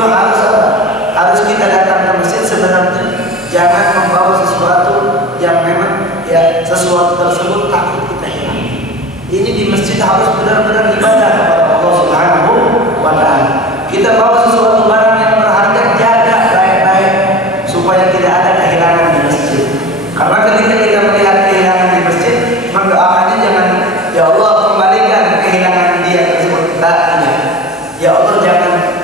Itu harus apa? Harus kita datang ke masjid sebenarnya jangan membawa sesuatu yang memang ya sesuatu tersebut takut kita hilang. Ini di masjid harus benar-benar ibadah kepada Allah Subhanahu wa Ta'ala. Kita bawa sesuatu barang yang berharga, jaga baik-baik supaya tidak ada kehilangan di masjid. Karena ketika kita melihat kehilangan di masjid, mendoakannya jangan, ya Allah kembalikan kehilangan dia tersebut. Ya Allah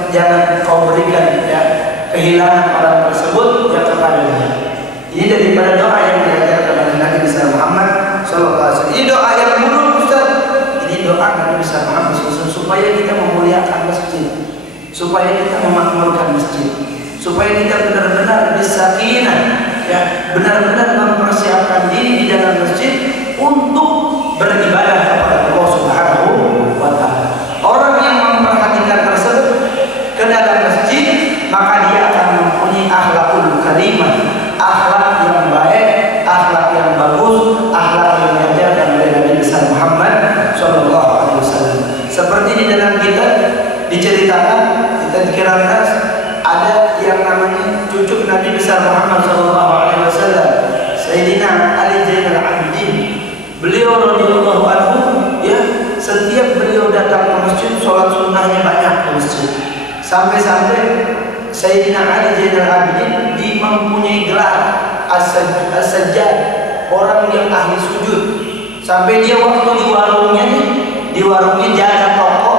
jangan kau berikan ya kehilangan orang tersebut yang kepadanya. Ini daripada doa yang diajarkan oleh Nabi besar Muhammad SAW. Ini doa yang mulut Ustaz. Ini doa Nabi besar Muhammad SAW supaya kita memuliakan masjid, supaya kita memakmurkan masjid, supaya kita benar-benar bersakinah, ya benar-benar mempersiapkan diri di dalam masjid untuk beribadah kepada Allah Subhanahu wa Ta'ala. Orang yang memperhatikan tersebut ke dalam masjid, maka dia akan mempunyai akhlakul karimah, akhlak yang baik, akhlak yang bagus, akhlak yang diajarkan oleh Nabi besar Muhammad sallallahu alaihi wasallam. Seperti di dalam kitab diceritakan, kita dikirakan ada yang namanya cucu Nabi besar Muhammad sallallahu alaihi wasallam, Sayyidina Ali Zainal Abidin. Beliau radhiyallahu anhu ya, setiap beliau datang ke masjid, sholat sunnahnya banyak ke masjid. Sampai-sampai Sayyidina Ali Zainal Abidin mempunyai gelar As-Sajjad, orang yang ahli sujud. Sampai dia waktu di warungnya jaga toko,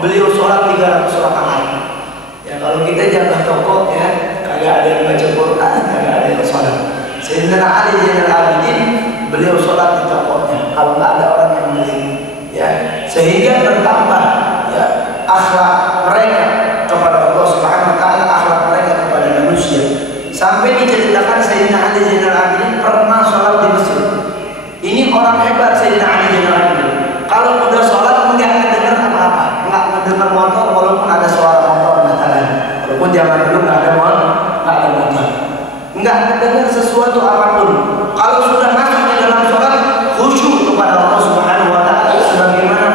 beliau sholat 300 rakaat. Ya kalau kita jaga toko ya, kagak ada yang baca Quran, kagak ada yang sholat. Sayyidina Ali Zainal Abidin beliau sholat di tokonya kalau nggak ada orang yang beli. Ya, sehingga bertambah ya akhlak mereka kepada Allah Subhanahu wa Ta'ala, akhlak mereka kepada manusia. Sampai diceritakan Sayyidina Ali Zainal Abidin pernah sholat di masjid. Ini orang hebat Sayyidina Ali Zainal Abidin. Kalau udah sholat nggak mendengar apa-apa, nggak mendengar motor walaupun ada suara motor misalnya. Walaupun zaman dulu nggak ada motor, nggak mendengar sesuatu apapun. Kalau sudah masuk di dalam sholat, khusyuk kepada Allah Subhanahu wa Ta'ala sebagaimana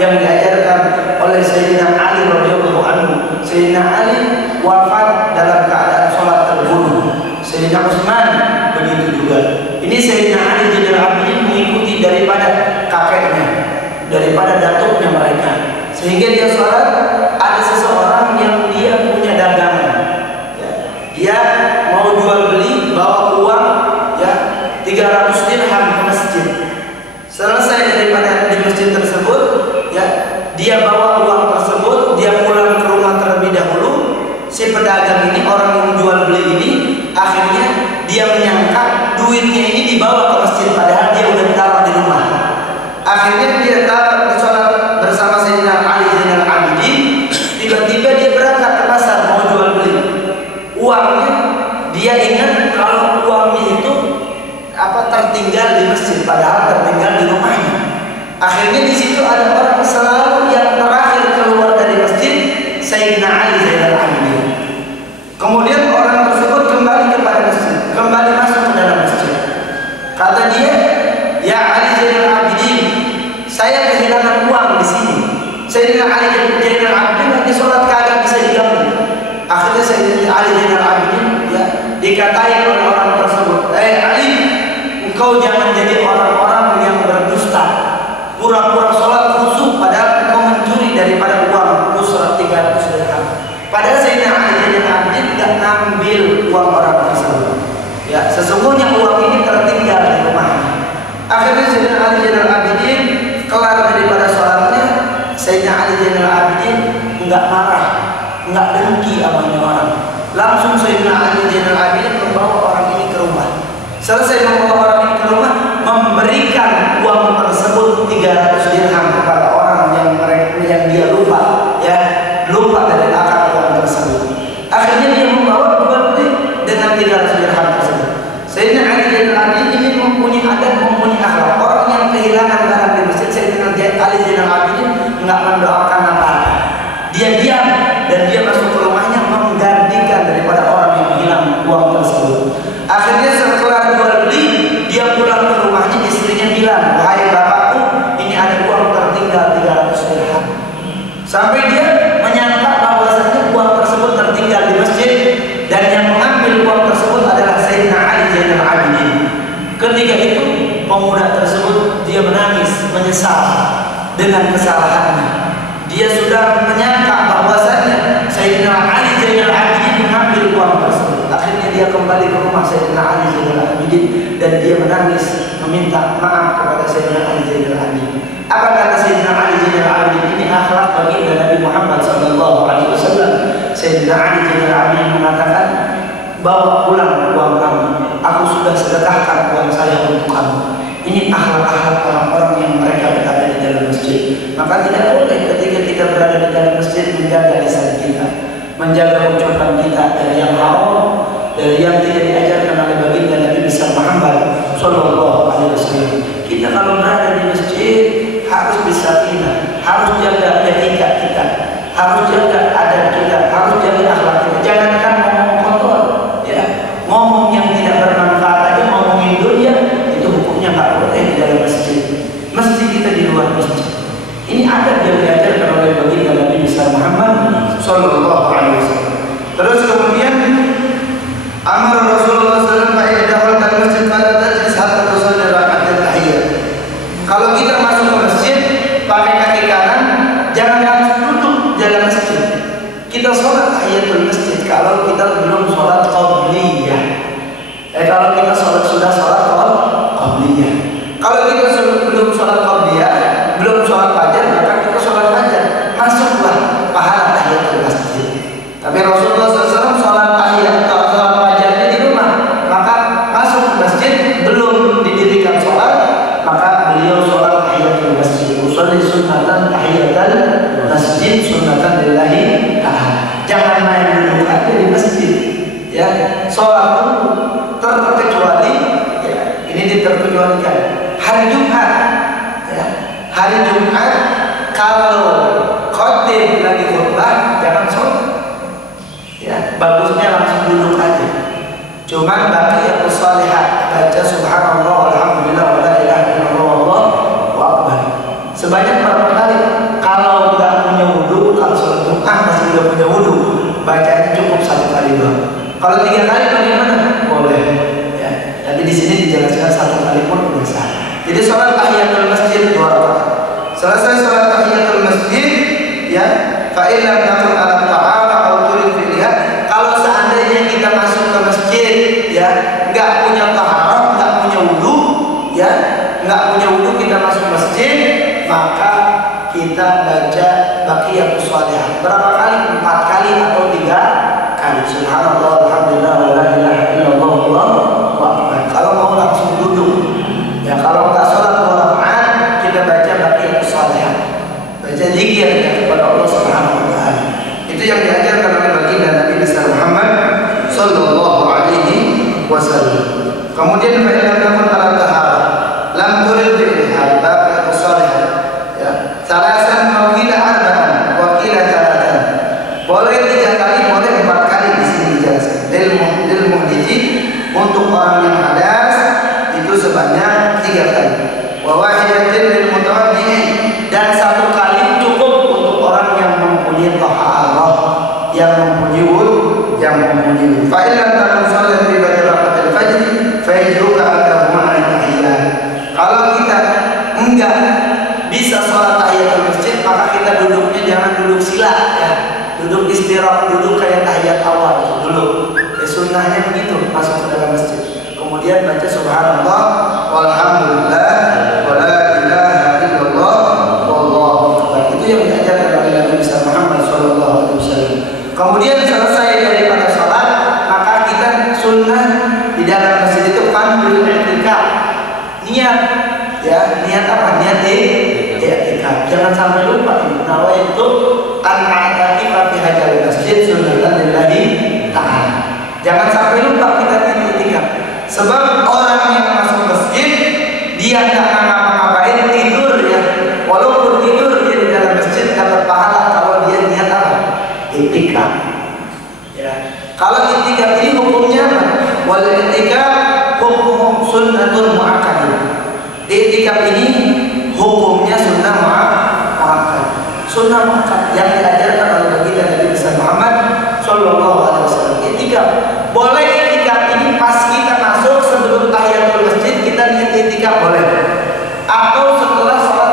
yang diajarkan oleh Sayyidina Ali radhiyallahu anhu. Sayyidina Ali wafat dalam keadaan sholat terbunuh. Sayyidina Utsman begitu juga. Ini Sayyidina Ali Zainal Abidin mengikuti daripada kakeknya, daripada datuknya mereka. Sehingga dia sholat, ada seseorang yang dia punya dagangan. Ya, dia mau jual beli, bawa uang ya 300 dirham ke masjid. Selesai daripada di masjid tersebut, ya dia bawa uang tersebut, dia pulang ke rumah terlebih dahulu. Si pedagang ini, orang yang jual beli ini, akhirnya dia menyangka duitnya ini dibawa ke masjid, padahal dia udah taruh di rumah. Akhirnya dia taruh sholat bersama Sayyidina Ali Zainal Abidin. Tiba-tiba dia berangkat ke pasar mau jual beli. Uangnya dia ingat kalau uangnya itu tertinggal di masjid, padahal tertinggal di rumahnya. Akhirnya di situ ada orang selalu yang terakhir keluar dari masjid, Sayyidina Ali Zainal Abidin. Kemudian orang tersebut kembali kepada masjid, kembali masuk ke dalam masjid. Kata dia, ya Ali Zainal Abidin, saya kehilangan uang di sini. Sayyidina Ali Zainal Abidin lagi sholat kagak bisa diganggu. Akhirnya Sayyidina Ali Zainal Abidin ya dikatain oleh orang tersebut, Ali, engkau jangan jadi orang-orang yang berdusta, pura-pura sholat khusyuk padahal engkau mencuri daripada uang pusat 300 dirham. Padahal Sayyidina Ali Zainal Abidin tidak ngambil uang orang tersebut. Ya, sesungguhnya uang ini tertinggal di rumahnya. Akhirnya Sayyidina Ali Zainal Abidin kelar daripada sholatnya. Sayyidina Ali Zainal Abidin enggak marah, enggak dengki sama orang. Langsung Sayyidina Ali Zainal Abidin membawa orang ini ke rumah. Selesai membawa orang ini ke rumah, memberikan uang tersebut 300 dirham kepada orang yang dia lupa, ya lupa dari akar uang tersebut. Akhirnya dia membawa kembali dengan 300 dirham tersebut. Sayyidina Ali Zainal Abidin ini mempunyai adab, mempunyai akhlak. Orang yang kehilangan barang di masjid, Sayyidina Ali Zainal Abidin enggak mendoakan apa-apa. Dia diam dan dia masuk ke rumahnya menggantikan daripada orang yang hilang uang tersebut. Akhirnya setelah jual beli, dia pulang ke rumahnya, istrinya bilang, wahai bapakku, ini ada uang menyesal dengan kesalahannya. Dia sudah menyangka bahwasanya Sayyidina Ali Zainal Abidin mengambil uang tersebut. Akhirnya dia kembali ke rumah Sayyidina Ali Zainal Abidin dan dia menangis meminta maaf kepada Sayyidina Ali Zainal Abidin. Apa kata Sayyidina Ali Zainal Abidin? Ini akhlak baginda Nabi Muhammad SAW. Sayyidina Ali Zainal Abidin mengatakan, bawa pulang uang kamu, aku sudah sedekahkan uang saya untuk kamu. Ini akhlak-akhlak orang-orang yang mereka berada di dalam masjid. Maka tidak boleh ketika kita berada di dalam masjid menjaga lisan kita, menjaga ucapan kita dari yang haram, dari yang tidak diajarkan oleh baginda Nabi besar Muhammad Sallallahu Alaihi Wasallam. Kita kalau berada di masjid harus bisa kita, harus jaga etika kita, harus jaga adab kita, harus jaga akhlak kita. Jangankan ngomong kotor, ya, ngomong yang tidak bermanfaat aja, ngomongin dunia itu hukumnya nggak boleh di dalam masjid. Mesti kita di luar masjid. Ini adab yang diajarkan oleh baginda Nabi besar Muhammad Sallallahu Alaihi Wasallam. Terus kemudian amar Rasulullah SAW fa'idah dan masjid pada tajlis hatta tusalli raka'at tahiyyah. Kalau kita masuk ke masjid pakai kaki kanan, jangan langsung duduk dalam masjid. Kita sholat tahiyatul masjid kalau kita belum sholat qabliyah. Kalau kita sudah sholat qabliyah. Kalau kita belum sholat qabliyah, belum sholat fajar, maka kita sholat fajar. Masuklah pahala tahiyatul masjid. Tapi Rasulullah SAW sholat tahiyat atau sholat fajarnya di rumah, maka masuk ke masjid belum didirikan sholat, maka beliau sholat tahiyatul masjid. Usolli sunnatan tahiyatul masjid sunnatan lillahi ta'ala. Jangan main duduk aja di masjid, ya. Sholat dulu, terkecuali, ya, ini diterkecualikan hari Jumat, ya. Hari Jumat kalau khotib lagi khutbah jangan sholat, ya, bagusnya langsung duduk aja. Cuman baqiyatus shalihat, baca subhanallah walhamdulillah wala ilaha illallah wallahu akbar sebanyak berapa kali. Kalau nggak punya wudu, kalau sholat Jumat masih belum punya wudu, bacanya cukup 1 kali doang. Kalau 3 kali bagaimana? Boleh, ya. Tapi di sini dijelaskan 1 kali pun bisa. Jadi sholat tahiyatul masjid 2 rakaat. Selesai sholat tahiyatul masjid, ya, fa in lam takun ala ta'ala aw turid fiha. Kalau seandainya kita masuk ke masjid, ya, nggak punya taharah, nggak punya wudu, ya, nggak punya wudu kita masuk masjid, maka kita baca baqiyatus shalihat. Berapa kali? 4 kali atau 3 kali. Subhanallah walhamdulillah wala ilaha illallah wallahu akbar. Kalau mau langsung duduk, ya, kalau nggak sholat 2 rakaat kita baca baqiyatus shalihat, baca zikir kepada Allah Subhanahu wa taala. Itu yang diajarkan oleh baginda Nabi besar Muhammad Sallallahu Alaihi Wasallam. Kemudian fa'ilah takun ala taharah lam turid bi'ilha baqiyatus shalihat, ya, salasan mawila arba'an wakila talatan. Boleh 3 kali, boleh 4 kali. Di sini dijelaskan lil muhditsi, untuk orang yang hadas itu sebanyak 3 kali. Wa wahidatin lil mutawaddi'in, dan 1 kali cukup untuk orang yang mempunyai taharah, yang mempunyai wudu, yang mempunyai. Fa illa takun salat bi raka'atil fajr fa yajruka al-huma al-tahiyyah. Kalau kita enggak bisa sholat tahiyatul masjid, maka kita duduknya jangan duduk sila, ya. Duduk istirahat, duduk kayak tahiyat awal itu dulu. Ya, sunnahnya begitu masuk ke dalam masjid. Kemudian baca subhanallah walhamdulillah wala ilaha illallah wallahu akbar. Itu yang diajarkan oleh Nabi besar Muhammad Sallallahu Alaihi Wasallam. Kemudian selesai daripada sholat, maka kita sunnah di dalam masjid itu panggil i'tikaf. Niat, ya, niat apa? Niat i'tikaf. Jangan sampai lupa. Nawaitu an a'takifa fi hadzal masjid sunnatan lillahi ta'ala. Jangan sampai lupa kita i'tikaf. Sebab orang yang masuk masjid dia nggak ngapa-ngapain, tidur, ya. Walaupun tidur dia di dalam masjid dapat pahala kalau dia niat apa? I'tikaf. Ya. Kalau i'tikaf ini hukumnya apa? Wal i'tikaf hukum sunnatun mu'akkadah. I'tikaf ini hukumnya sunnah mu'akkadah. Sunnah mu'akkadah yang diajarkan oleh baginda Nabi besar Muhammad Sallallahu Alaihi Wasallam. I'tikaf boleh. I'tikaf ini pas kita masuk sebelum tahiyatul masjid kita niat i'tikaf boleh, atau setelah sholat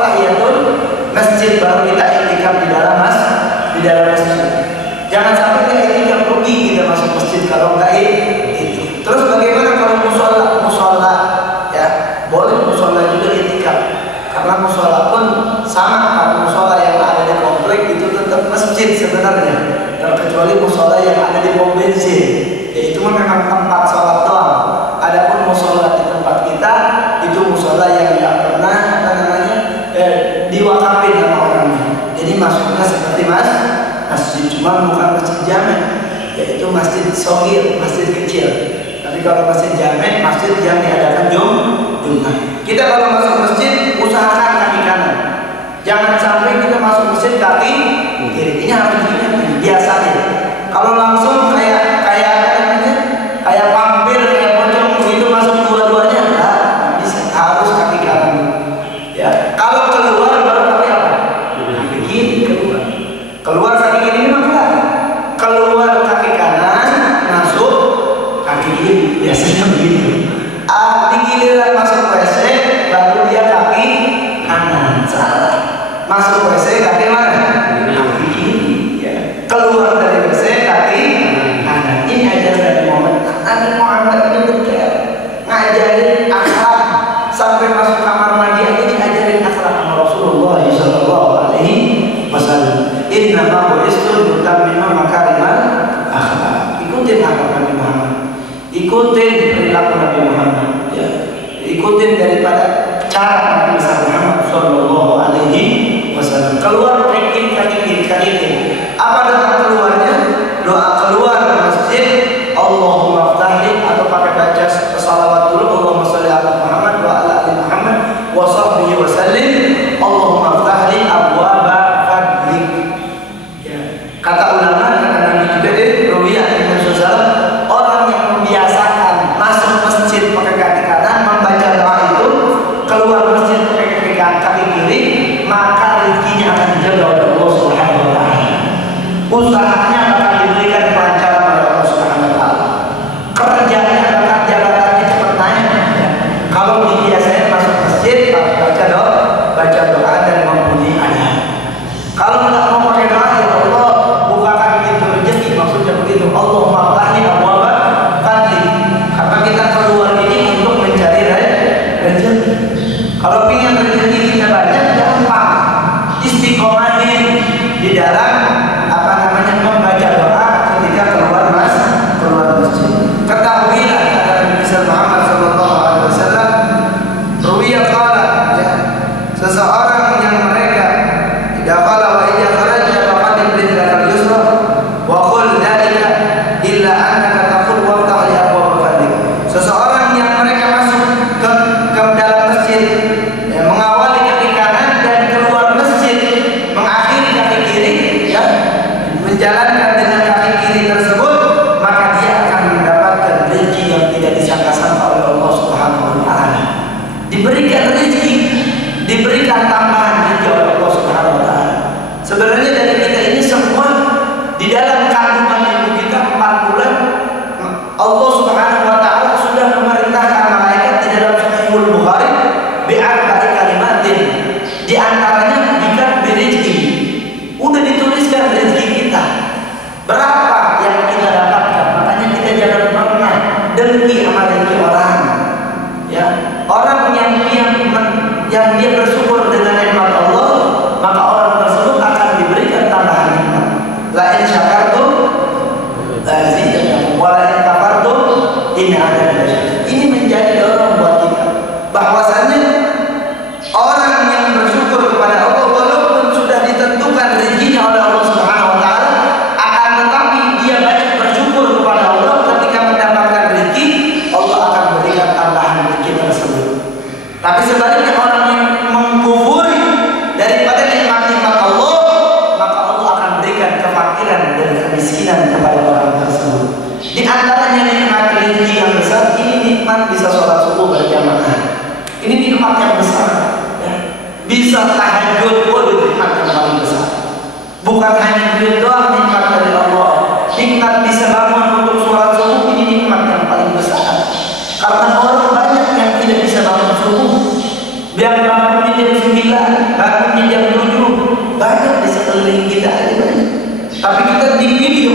Jangan sampai kita etikaf rugi kita masuk masjid kalau nggak itu. Terus bagaimana kalau musola ya boleh musola juga etikaf karena musola pun sama kalau musola yang ada di komplek itu tetap masjid sebenarnya terkecuali musola yang ada di pom bensin yaitu memang tempat sholat doang. Adapun musola di tempat kita itu musola yang nggak pernah diwakafin sama orangnya. Jadi masuknya seperti masjid cuma bukan masjid jamek, yaitu masjid shogir, masjid kecil. Tapi kalau masjid jamek, masjid yang diadakan Jumat. Kita kalau masuk masjid usahakan kaki kanan. Jangan sampai kita masuk masjid kaki kiri. Ini harus diingat biasanya. Kalau langsung kayak pampir, kayak pocong begitu masuk dua-duanya, enggak bisa, harus kaki kanan. Ya, kalau keluar baru kaki apa? Kaki kiri keluar kaki kiri memang enggak. Keluar kaki kanan, masuk kaki kiri, biasanya begitu. Di giliran masuk WC baru dia kaki kanan, salah. Masuk WC kaki mana? Kaki kiri. Ya. Keluar dari WC kaki kanan. Ini ajaran dari Muhammad ini betul. Ngajarin akhlak sampai masuk kamar mandi ini ajarin akhlak sama Rasulullah sallallahu alaihi wasallam. Inna ma bu'istu litammima makarimal akhlak. Ikutin akhlak Nabi Muhammad. Ikutin perilaku Nabi Muhammad. Ya. Ikutin daripada cara Nabi Muhammad sallallahu alaihi wasallam. Keluar kaki kiri. Apa doa keluarnya? Doa keluar dari masjid, Allahumma ftahli atau pakai baca salawat dulu, Allahumma sholli ala Muhammad wa ala ali Muhammad wa sahbihi wa sallim. Allahumma ftahli abwaba fadlik. Ya. Kata ulama kadang-kadang juga Rawiyah Ibn Suzal, orang yang membiasakan masuk masjid pakai kaki kanan membaca doa itu, keluar masjid pakai kaki kiri, maka rezekinya akan dijaga oleh Allah Subhanahu wa taala. Usahanya akan diberikan kelancaran oleh Allah Subhanahu wa taala. Kerjanya akan jabatannya cepat naik. Kalau dibiasakan masuk masjid baca doa dan mempunyai adab. Kalau nggak mau pakai doa, ya Allah bukakan pintu rezeki, maksudnya begitu. Allahumma ftahli abwaaba fadlik. Karena kita keluar ini untuk mencari rezeki. Kalau ingin rezeki kita banyak, gampang. Istiqomahin di dalam membaca doa ketika keluar masjid. Ketahuilah kata Nabi Muhammad sallallahu alaihi wasallam, ruwiya qala, ya, seseorang yang mereka idza qala wa idza kharaja faqad rizqal yusra wa qul dzalika illa annaka taqul wa ta'ala abwaab fadlik. Seseorang yang mereka masuk ke dalam masjid, ya, mengawali kaki kanan dan keluar masjid mengakhiri kaki kiri, ya, menjalankan dengan kaki kiri tersebut, maka dia akan mendapatkan rezeki yang tidak disangka-sangka oleh Allah Subhanahu wa taala. Diberikan rezeki, diberikan tambahan rezeki oleh Allah Subhanahu wa taala. Sebenarnya dari kita ini semua di dalam kandungan ibu kita 4 bulan, Allah Subhanahu wa taala sudah memerintahkan malaikat di dalam Sahihul Bukhari bi'arba'i kalimatin. Di antaranya bukan rezeki. Udah dituliskan rezeki kita. Berapa yang kita dapatkan? Makanya kita jangan pernah dengki sama rezeki orang. Ya, orang yang dia bersyukur dengan nikmat Allah, maka orang tersebut akan diberikan tambahan nikmat. La in syakartum la azidannakum wa la in kafartum in adzab. Ini menjadi dorong buat kita bahwasanya orang yang bersyukur kepada Allah walaupun sudah ditentukan rezekinya oleh Allah Subhanahu wa taala, akan tetapi dia banyak bersyukur kepada Allah ketika mendapatkan rezeki, Allah akan berikan tambahan rezeki tersebut. Tapi sebaliknya orang yang mengkufuri daripada nikmat-nikmat Allah, maka Allah akan berikan kefakiran dan kemiskinan kepada orang tersebut. Di antaranya nikmat rezeki yang besar, ini nikmat bisa sholat subuh berjamaah. Ini nikmat yang besar. Ya. Bisa tahajud, nikmat yang paling besar. Bukan hanya duit doang nikmat dari Allah. Nikmat bisa bangun untuk sholat subuh, ini nikmat yang paling besar. Karena orang banyak yang tidak bisa bangun subuh. Biar bangunnya jam 9, bangunnya jam 7, banyak di sekeliling kita ada banyak. Tapi kita di video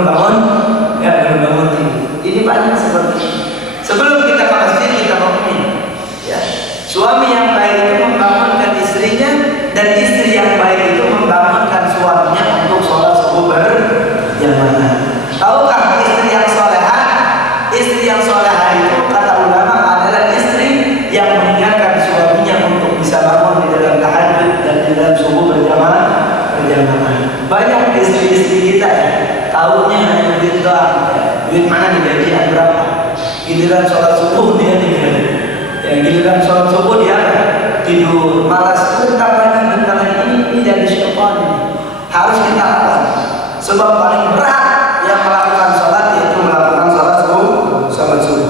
belum bangun, ya belum bangun tidur. Ini banyak seperti ini. Sebelum kita ke masjid kita bangunin. Ya. Suami yang baik itu membangunkan istrinya, dan istri yang baik itu membangunkan suaminya untuk sholat subuh berjamaah. Tahukah istri yang solehah? Istri yang solehah itu kata ulama adalah istri yang mengingatkan suaminya untuk bisa bangun di dalam tahajud dan di dalam subuh berjamaah. Banyak istri-istri kita ya, tahunya hanya duit doang. Duit mana digajian berapa? Giliran sholat subuh dia tidur. Ya, giliran sholat subuh dia tidur. Malas bentar lagi ini jadi syaitan. Harus kita lakukan. Sebab paling berat yang melakukan sholat yaitu melakukan sholat subuh.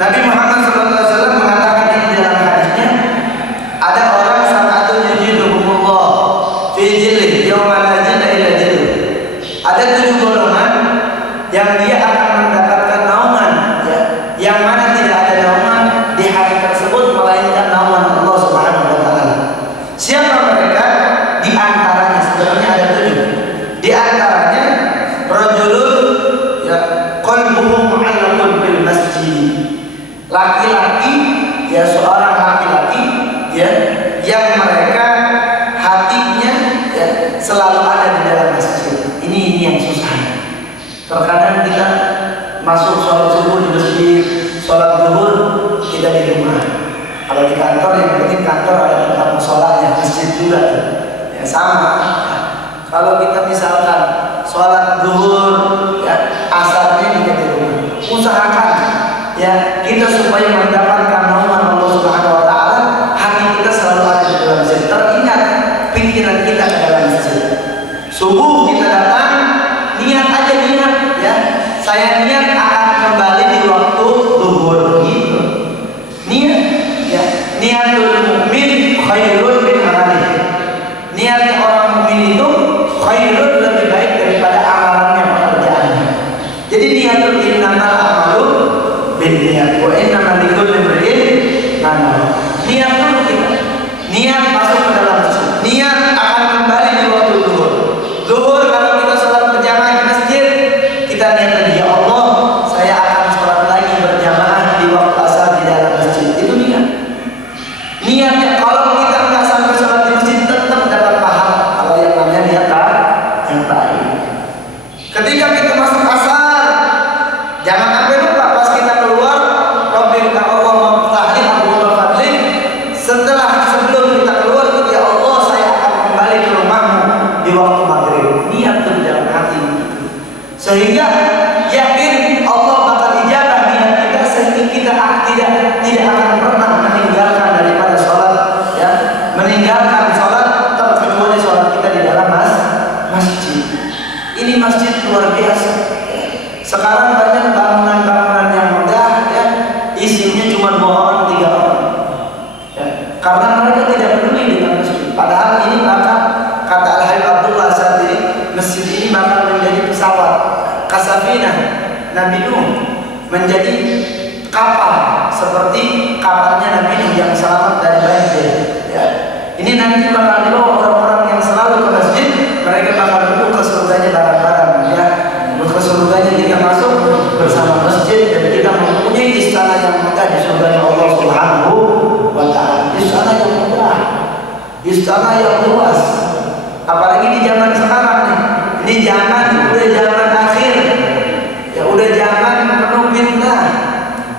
Nabi Muhammad SAW mengatakan di dalam hadisnya, ada orang sab'atun yujiluhumullah fi jilih yawma la jilla illa jilih. Ada 7 golongan yang dia akan mendapatkan naungan, ya, yang mana tidak ada naungan di hari tersebut melainkan naungan Allah Subhanahu wa taala. Siapa mereka? Di antaranya sebenarnya ada 7. Di antaranya rajulun, ya, qalbuhu mu'allaqun bil masjid. Laki-laki, ya, seorang laki-laki, ya, yang mereka hatinya, ya, selalu ada di dalam masjid. Ini yang susah. Terkadang kita masuk sholat subuh di masjid, sholat zuhur kita di rumah. Kalau di kantor yang penting kantor ada tempat musholanya, masjid juga, ya sama. Kalau kita misalkan sholat zuhur, ya, asarnya kita di rumah. Usahakan, ya, kita supaya mendapatkan naungan Allah Subhanahu wa taala, hati kita selalu ada di dalam masjid. Teringat pikiran kita ke dalam masjid. Subuh kita datang, niat aja, niat, ya, saya niat akan kembali di waktu zuhur gitu. Niat, ya, niatul mukmin khairun min amalih. Niatnya orang mukmin itu khairun, lebih baik daripada amalannya, pekerjaannya. Jadi niatul innamal a'malu binniyat wa innamal likulli imrin ma nawa. Niat dulu kita. Niat masuk ke dalam masjid. Niat akan kembali di waktu zuhur. Zuhur kalau kita sholat berjamaah di masjid, kita niat lagi, ya Allah, saya akan sholat lagi berjamaah di waktu asar di dalam masjid. Itu niat. Niatnya kalau kita nggak sampai sholat di masjid tetap dapat pahala. Kalau yang namanya niat yang baik. Ketika kita masuk asar, jangan sampai lupa pas kita keluar, Rabbil Allah maftahli abwaaba fadlik. Sebelum kita keluar, ya Allah, saya akan kembali ke rumahmu di waktu maghrib. Niat itu di dalam hati, sehingga yakin Allah bakal ijabah niat kita, sehingga kita tidak akan pernah meninggalkan daripada sholat, ya, meninggalkan sholat terkecuali sholat kita di dalam masjid. Ini masjid luar biasa. Sekarang banyak bangunan-bangunan yang megah, ya, isinya cuma 2 orang, 3 orang, ya, karena mereka tidak peduli dengan masjid. Padahal ini bakal, kata Al-Habib Abdullah Sadiri, masjid ini bakal menjadi pesawat kasafinah Nabi Nuh, menjadi kapal seperti kapalnya Nabi Nuh yang selamat dari banjir, ya. Ini nanti bakal dibawa orang-orang yang selalu ke masjid, mereka bakal duduk ke surganya bareng-bareng, ya. Ke surganya kita masuk bersama masjid, dan kita mempunyai istana yang megah di surganya Allah Subhanahu wa taala. Istana yang megah, istana yang luas. Apalagi di zaman sekarang nih. Ini udah zaman akhir. Ya udah zaman penuh fitnah.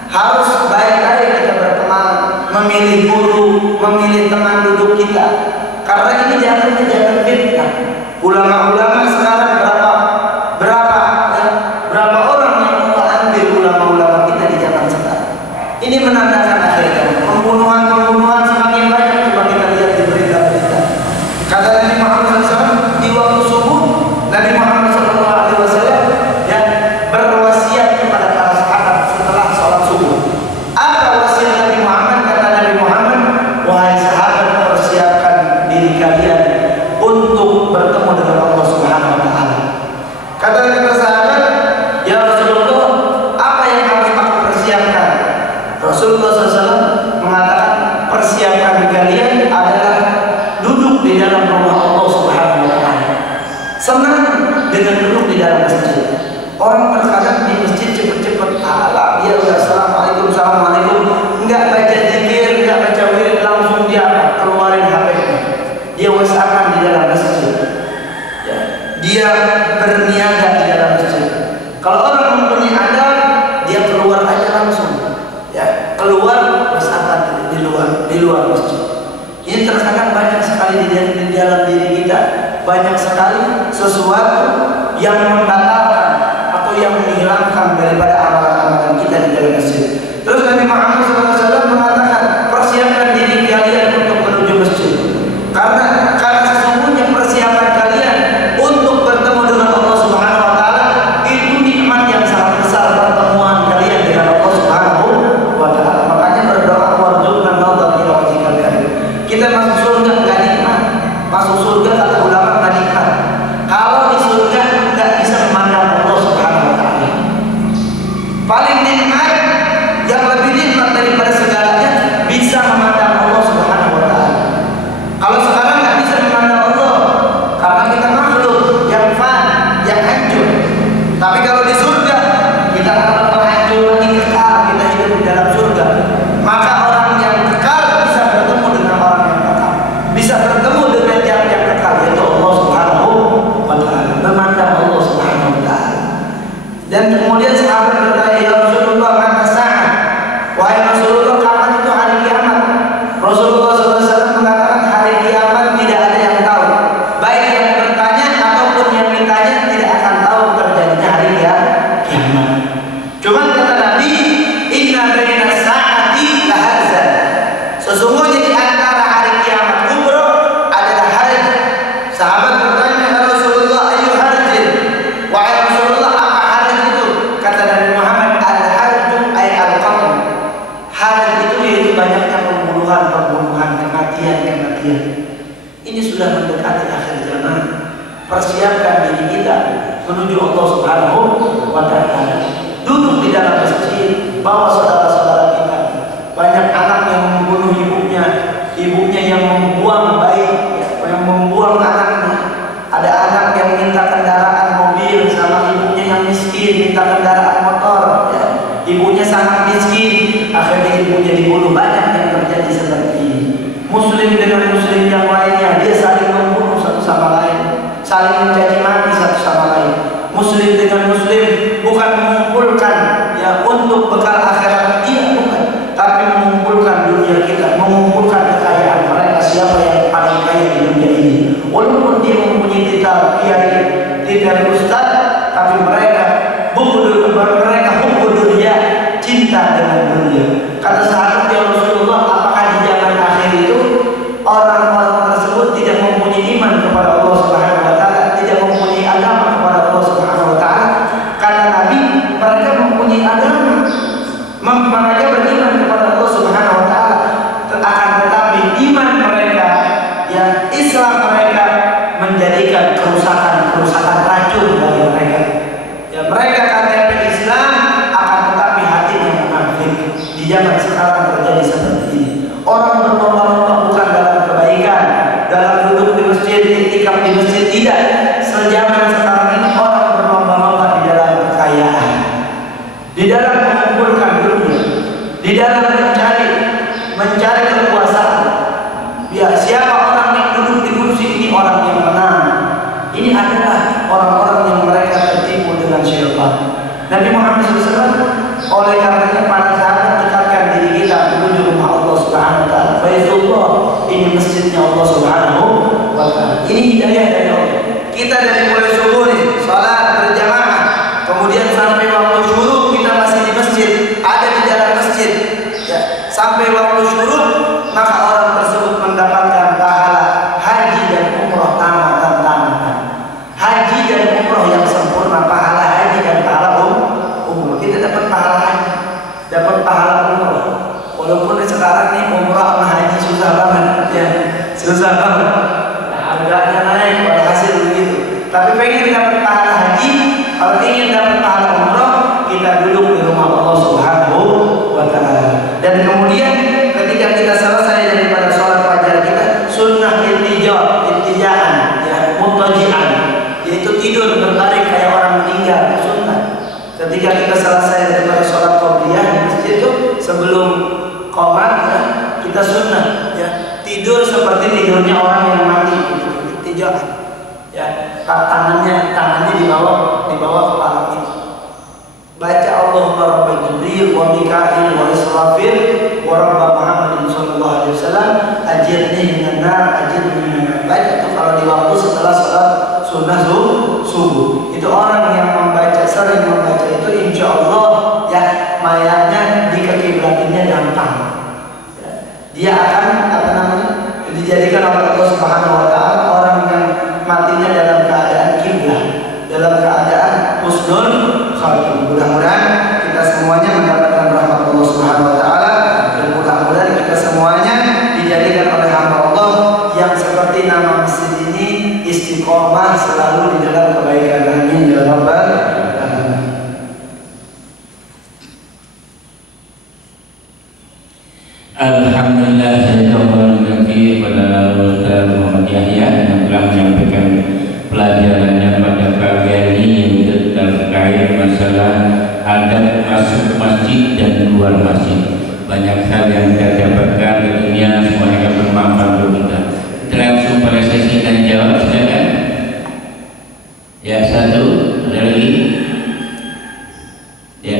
Harus baik-baik kita berteman, memilih guru, memilih teman duduk kita. Karena ini zamannya zaman fitnah. Ulama-ulama sekarang berapa orang yang mau ambil ulama-ulama kita di zaman sekarang. Ini menandakan akhir zaman. Pembunuhan semakin banyak. Coba kita lihat di berita-berita. Kata Nabi Muhammad SAW, di waktu subuh Nabi Muhammad SAW, ya, berwasiat kepada para sahabat setelah sholat subuh. Apa wasiat Nabi Muhammad? Kata Nabi Muhammad, wahai sahabat, persiapkan diri kalian untuk bertemu dengan Allah Subhanahu wa taala. Kata para sahabat, ya Rasulullah, apa yang harus aku persiapkan? Rasulullah SAW mengatakan, persiapkan kalian adalah duduk di dalam rumah Allah Subhanahu wa taala. Senang dengan duduk di dalam masjid. Orang terkadang di masjid cepet-cepet, ala dia udah assalamualaikum, assalamualaikum, enggak baca zikir, enggak baca wirid, langsung dia keluarin HP-nya, dia WhatsApp-an di dalam masjid, ya. Dia berniaga di dalam masjid. Kalau orang mempunyai adab, dia keluar aja langsung, ya, keluar WhatsApp-an di luar masjid. Ini terkadang banyak sekali di dalam diri kita, banyak sekali sesuatu yang membatalkan atau yang menghilangkan daripada amalan-amalan kita di dalam masjid. Terus Nabi Muhammad SAW mengatakan, persiapkan diri kalian untuk menuju masjid, karena sesungguhnya persiapan kalian untuk bertemu dengan Allah Subhanahu Wa Taala itu nikmat yang sangat besar, pertemuan kalian dengan Allah Subhanahu Wa Taala. Makanya berdoa, warzuqna nadhar ila wajhikal karim. Kita masuk surga nggak nikmat, masuk surga kata ulama nggak nikmat. Kalau di surga nggak bisa memandang Allah Subhanahu Wa Taala. Paling nikmat, yang lebih nikmat daripada segalanya, bisa memandang Allah Subhanahu Wa Taala. Kalau sekarang nggak bisa memandang Allah, karena kita makhluk yang fan, yang hancur. Tapi kalau di surga, kita akan terhancur lagi, kekal, kita hidup di dalam surga. Maka orang yang kekal bisa bertemu dengan orang yang kekal, bisa bertemu dengan yang kekal, yaitu Allah Subhanahu Wa Taala. Memandang Allah Subhanahu Wa Taala. Dan kemudian sahabat bertanya, ya Rasulullah, mata sa'ah? Wahai Rasulullah, kapan itu hari kiamat? Rasulullah SAW mengatakan, hari kiamat tidak ada yang tahu. Baik yang bertanya ataupun yang ditanya tidak akan tahu terjadinya hari kiamat. Cuman kata Nabi, inna baina sa'ati lahazan. Sesungguhnya di antara hari kiamat kubra adalah hari. Sahabat bertanya, ya Rasulullah, ayu harjin? Wahai Rasulullah, apa hari itu? Kata Nabi Muhammad, al-harju ay al-qatl. Hari itu yaitu banyaknya pembunuhan, kematian. Ini sudah mendekati akhir zaman. Persiapkan diri kita menuju Allah Subhanahu Wa Taala. Duduk di dalam masjid, bawa saudara-saudara kita. Banyak anak yang membunuh ibunya yang membuang bayi, yang membuang anaknya. Ada anak yang minta kendaraan mobil sama ibunya yang miskin, minta kendaraan motor, ya. Ibunya sangat miskin, akhirnya ibunya dibunuh. Banyak yang terjadi seperti ini. Muslim dengan muslim yang lainnya, dia saling membunuh satu sama lain, saling mencaci maki satu sama lain. Muslim dengan muslim bukan mengumpulkan ya untuk bekal akhirat, dia bukan, tapi mengumpulkan dunia kita, mengumpulkan kekayaan mereka. Siapa yang paling kaya di dunia ini? Walaupun dia mempunyai titel kiai, titel ustaz, tapi mereka hubbul dunia, cinta dengan dunia. Kata sahabat, ya Rasulullah, apakah di zaman akhir itu orang-orang tersebut tidak mempunyai iman kepada Allah Subhanahu Wa Taala, tidak mempunyai agama kepada Allah Subhanahu Wa Taala? Karena Nabi, mereka mempunyai agama, mereka beriman kepada Allah Subhanahu Wa Taala. Akan tetapi iman mereka, ya Islam mereka menjadikan kerusakan racun bagi mereka. Ya mereka KTP Islam, akan tetapi hatinya munafik. Di zaman sekarang terjadi seperti ini. Orang berlomba-lomba bukan dalam kebaikan, dalam duduk di masjid, iktikaf di masjid, tidak. Sejaman sekarang ini orang berlomba-lomba di dalam kekayaan, di dalam mengumpulkan dunia, di dalam mencari kekuasaan. Ya, siapa orang yang duduk di kursi ini orang yang menang. Ini adalah orang-orang yang mereka tertipu dengan syaitan. Nabi Muhammad SAW, oleh karenanya para sahabat dekatkan diri kita menuju rumah Allah Subhanahu Wa Taala. Baitullah, ini masjidnya Allah Subhanahu Wa Taala. Ini hidayah dari Allah. Kita dari mulai subuh nih, salat berjamaah, kemudian sampai waktu syuruk kita masih di masjid, ada di dalam masjid. Ya, sampai waktu syuruk, maka orang tersebut mendapatkan pahala haji dan umroh tamatan. Haji dan umroh yang sempurna, pahala haji dan pahala umroh. Kita dapat pahala haji, dapat pahala umroh. Walaupun sekarang nih umroh sama haji susah banget, ya susah banget. Harganya naik, pada hasil begitu. Tapi pengen dapat pahala haji, kalau ingin dapat pahala umroh, kita duduk di rumah Allah Subhanahu Wa Taala. Dan kemudian ketika kita selesai daripada sholat fajar kita, sunnah intijaan, ya mutajian, yaitu tidur berbaring kayak orang meninggal, sunnah. tidurnya orang yang mati, tidak. Ya, tangannya di bawah kepala kita. Baca Allahumma rabba Jibril wa Mikail wa Israfil wa rabba Muhammadin sallallahu alaihi wasallam ajirni minan nar ajirni minan nar. Baca itu kalau di waktu setelah salat sunnah subuh. Itu orang yang sering membaca itu insya Allah ya mayatnya dikekiblatinya gampang. Ya. Dia akan dijadikan oleh Allah Subhanahu wa taala orang yang matinya dalam keadaan kiblat, dalam keadaan husnul khatimah. Mudah-mudahan kita semuanya mendapatkan rahmat Allah Subhanahu wa taala dan mudah-mudahan kita semuanya dijadikan oleh hamba Allah yang seperti nama masjid ini istiqomah selalu di dalam kebaikan. Amin ya rabbal alamin. Alhamdulillah, saya lagi pada Ustaz Muhammad Yahya yang telah menyampaikan pelajarannya pada pagi ini yang terkait masalah adab masuk masjid dan keluar masjid. Banyak hal yang kita dapatkan di dunia, semuanya bermanfaat untuk kita. Kita langsung pada sesi dan jawab, silakan. Ya, satu, ada lagi. Ya.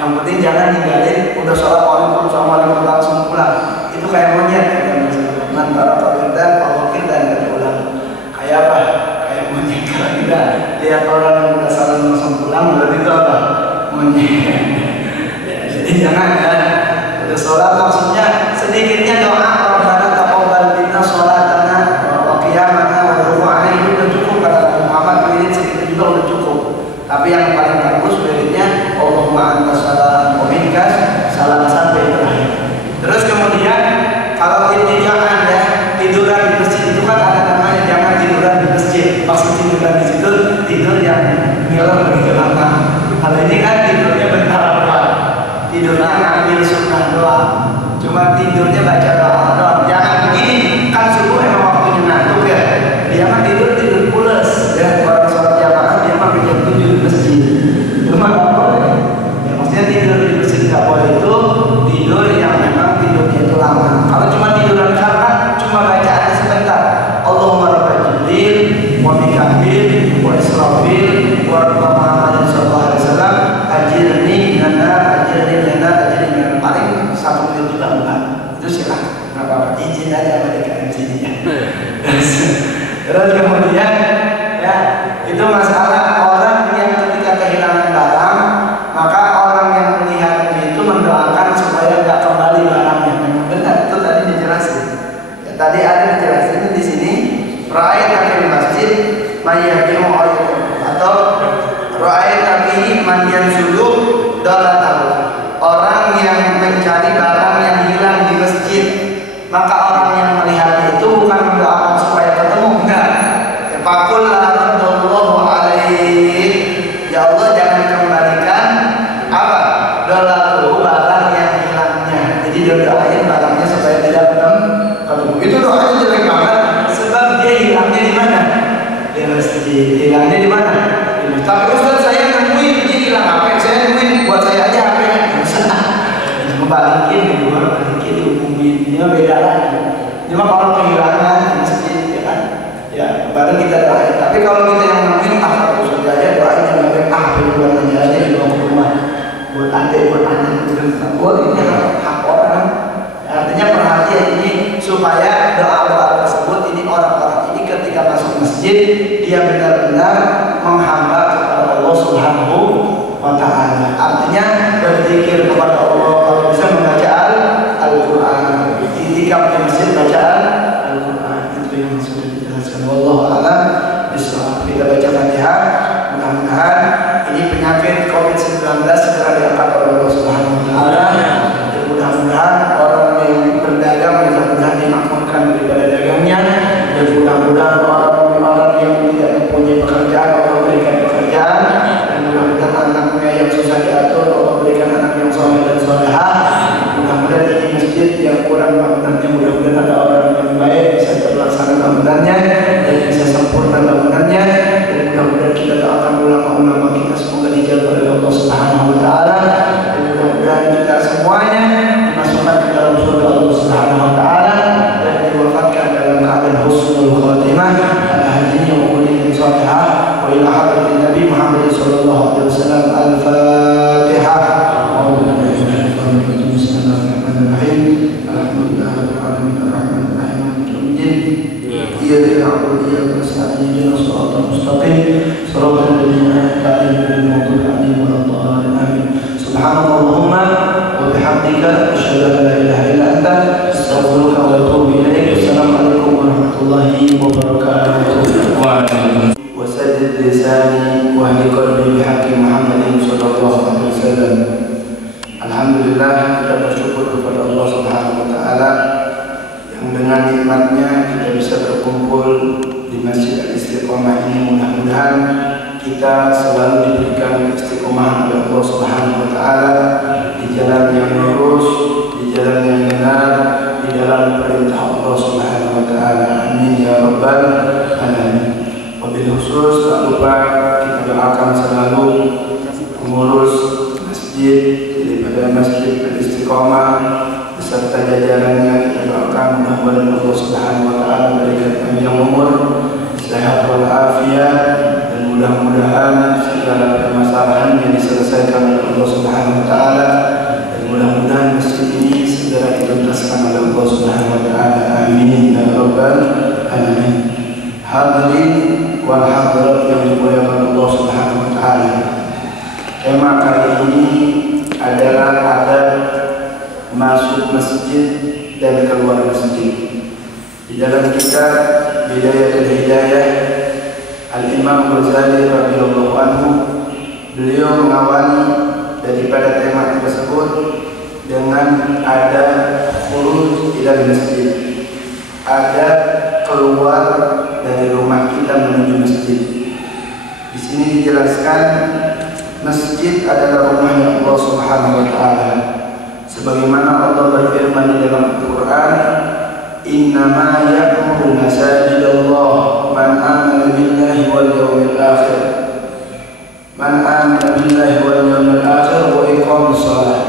Yang penting jangan ninggalin udah sholat waalaikumsalam langsung pulang. Itu kayak monyet antara dan wakil dan pulang. Kayak apa? Kayak monyet. Kalau kita lihat orang yang udah salah langsung pulang, berarti itu apa? Monyet. Ya, jadi jangan ya. Udah sholat maksudnya sedikitnya doa Rabbana taqabbal minna sholatana wa qiyamana wa ruku'ana itu udah cukup kata Muhammad. Wirid sedikit juga udah cukup. Tapi yang paling bagus wiridnya Allahumma anta salam wa minkas salam sampai terakhir. Terus kemudian kalau jangan ya tiduran di masjid itu kan ada namanya jangan tiduran di masjid. Maksud tiduran di situ tidur yang ngiler begitu lama. Kalau ini kan tidurnya bentar doang. Tidurnya ngambil sunnah doang. Cuma tidurnya baca doa doang. Jangan begini. Kan subuh emang waktunya ngantuk ya. Dia mah tidur pules. Ya orang sholat jamaah dia mah jam 7 di masjid. Cuma nggak boleh. Ya maksudnya tidur di masjid nggak boleh itu tidur yang memang tidurnya itu lama. Kalau cuma tiduran karena cuma bacaannya sebentar. Allahumma rabbal jibril wa mika'il wa israfil wa rabba Muhammadin sallallahu alaihi wasallam ajirni minannar ajirni minannar ajirni minannar. Paling 1 menit juga enggak. Itu silakan. Enggak apa-apa. Izin aja sama DKM sini-nya. Terus kemudian ya itu masalah orang yang ketika kehilangan barang, maka orang yang melihat itu mendoakan supaya enggak kembali barangnya. Memang benar itu tadi dijelasin. Ya, tadi ada dijelasin di sini ra'ayat akhir masjid mayyabi'u atau ra'ayat akhir mandian suluh dalatahu. Orang yang mencari barang yang hilang di masjid, maka orang yang melihat itu bukan mendoakan supaya ketemu, enggak. Fakul laradallahu alaih. Ya Allah jangan kembalikan apa? Dalatahu, barang yang hilangnya. Jadi dia doain barangnya supaya tidak ketemu. Itu doanya jelek banget. Sebab dia hilangnya di mana? Di masjid. Hilangnya di mana? Di masjid. Tapi Ustaz saya nemuin dia hilang HP. Saya nemuin buat saya aja HP-nya. Membalikin, balikin, dihubungin. Ini beda lagi. Ini mah kalau kehilangan di masjid, ya kan? Ya, baru kita doain. Tapi kalau kita yang nemuin, Ustaz saya doain yang nemuin HP buat aja dibawa ke rumah. Buat adik, buat anak, buat ini hak orang. Artinya perhatian ini supaya doa-doa tersebut ini orang-orang ini ketika masuk masjid dia benar-benar menghamba kepada Allah Subhanahu wa Ta'ala. Artinya berzikir kepada Allah, kalau bisa membaca Al-Quran. Itikaf di masjid baca Al-Quran. Itu yang sudah dijelaskan. Wallahu a'lam bishawab. Kita baca Fatihah. Mudah-mudahan ini penyakit COVID-19 segera diangkat oleh Allah Subhanahu wa Ta'ala. Mudah-mudahan orang yang berdagang mudah-mudahan dimakmurkan daripada dagangnya, dan mudah-mudahan orang-orang yang tidak mempunyai pekerjaan Allah berikan pekerjaan, dan mudah-mudahan anaknya yang susah diatur Allah berikan anak yang soleh dan solehah. Mudah-mudahan di masjid yang kurang bangunannya mudah-mudahan ada orang yang baik bisa terlaksana bangunannya dan bisa sempurna bangunannya, dan mudah-mudahan kita doakan ulama-ulama kita semoga dijaga oleh Allah Subhanahu wa Ta'ala, dan mudah-mudahan kita semuanya dimasukkan ke dalam surga Allah Subhanahu wa Ta'ala dan diwafatkan dalam keadaan husnul khatimah ala hadinya wa kulihin salihah wa ila hadratin Nabi Muhammad sallallahu alaihi wasallam. Al-Fatihah. Bismillahirrahmanirrahim. Alhamdulillahirabbil alamin arrahmanir rahim maliki yaumiddin. Iyyaka na'budu wa iyyaka nasta'in ihdinas siratal mustaqim siratal ladzina an'amta 'alaihim ghairil maghdubi 'alaihim waladdallin. Amin. Subhanallahumma wa bihamdika asyhadu an la ilaha illa anta astaghfiruka wa atubu ilaik. Assalamualaikum warahmatullahi wabarakatuh. Waalaikumsalam. Wa saddid lisani wa hdi qalbi bihaqqi Muhammadin sallallahu alaihi wasallam. Alhamdulillah, kita bersyukur kepada Allah Subhanahu wa Ta'ala yang dengan nikmatnya kita bisa berkumpul di Masjid Al-Istiqomah ini. Mudah-mudahan kita selalu diberikan istiqomah oleh Allah Subhanahu wa Ta'ala di jalan yang lurus, di jalan yang benar, di dalam perintah Allah Subhanahu wa Ta'ala. Amin ya rabbal alamin. Wabil khusus tak lupa kita doakan selalu pengurus masjid daripada Masjid Al-Istiqomah beserta jajarannya. Kita doakan mudah-mudahan Allah Subhanahu wa Ta'ala memberikan panjang umur, sehat walafiat, dan mudah-mudahan segala permasalahan yang diselesaikan oleh Allah Subhanahu wa Ta'ala, dan mudah-mudahan masjid ini segera dituntaskan oleh Allah Subhanahu wa taala. Amin ya rabbal alamin. Hadirin wal hadirat yang dimuliakan Allah Subhanahu wa taala. Tema kali ini adalah adab masuk masjid dan keluar masjid. Di dalam kitab Bidayatul Hidayah, Al-Imam Ghazali radhiyallahu anhu, beliau mengawali daripada tema tersebut dengan ada khuruj ila masjid, ada keluar dari rumah kita menuju masjid. Di sini dijelaskan masjid adalah rumahnya Allah Subhanahu wa taala. Sebagaimana Allah berfirman di dalam Al-Qur'an, "Innama ya'muru masajidallah man amana billahi wal yawmil akhir." Man amana billahi wal yawmil akhir wa iqamis shalah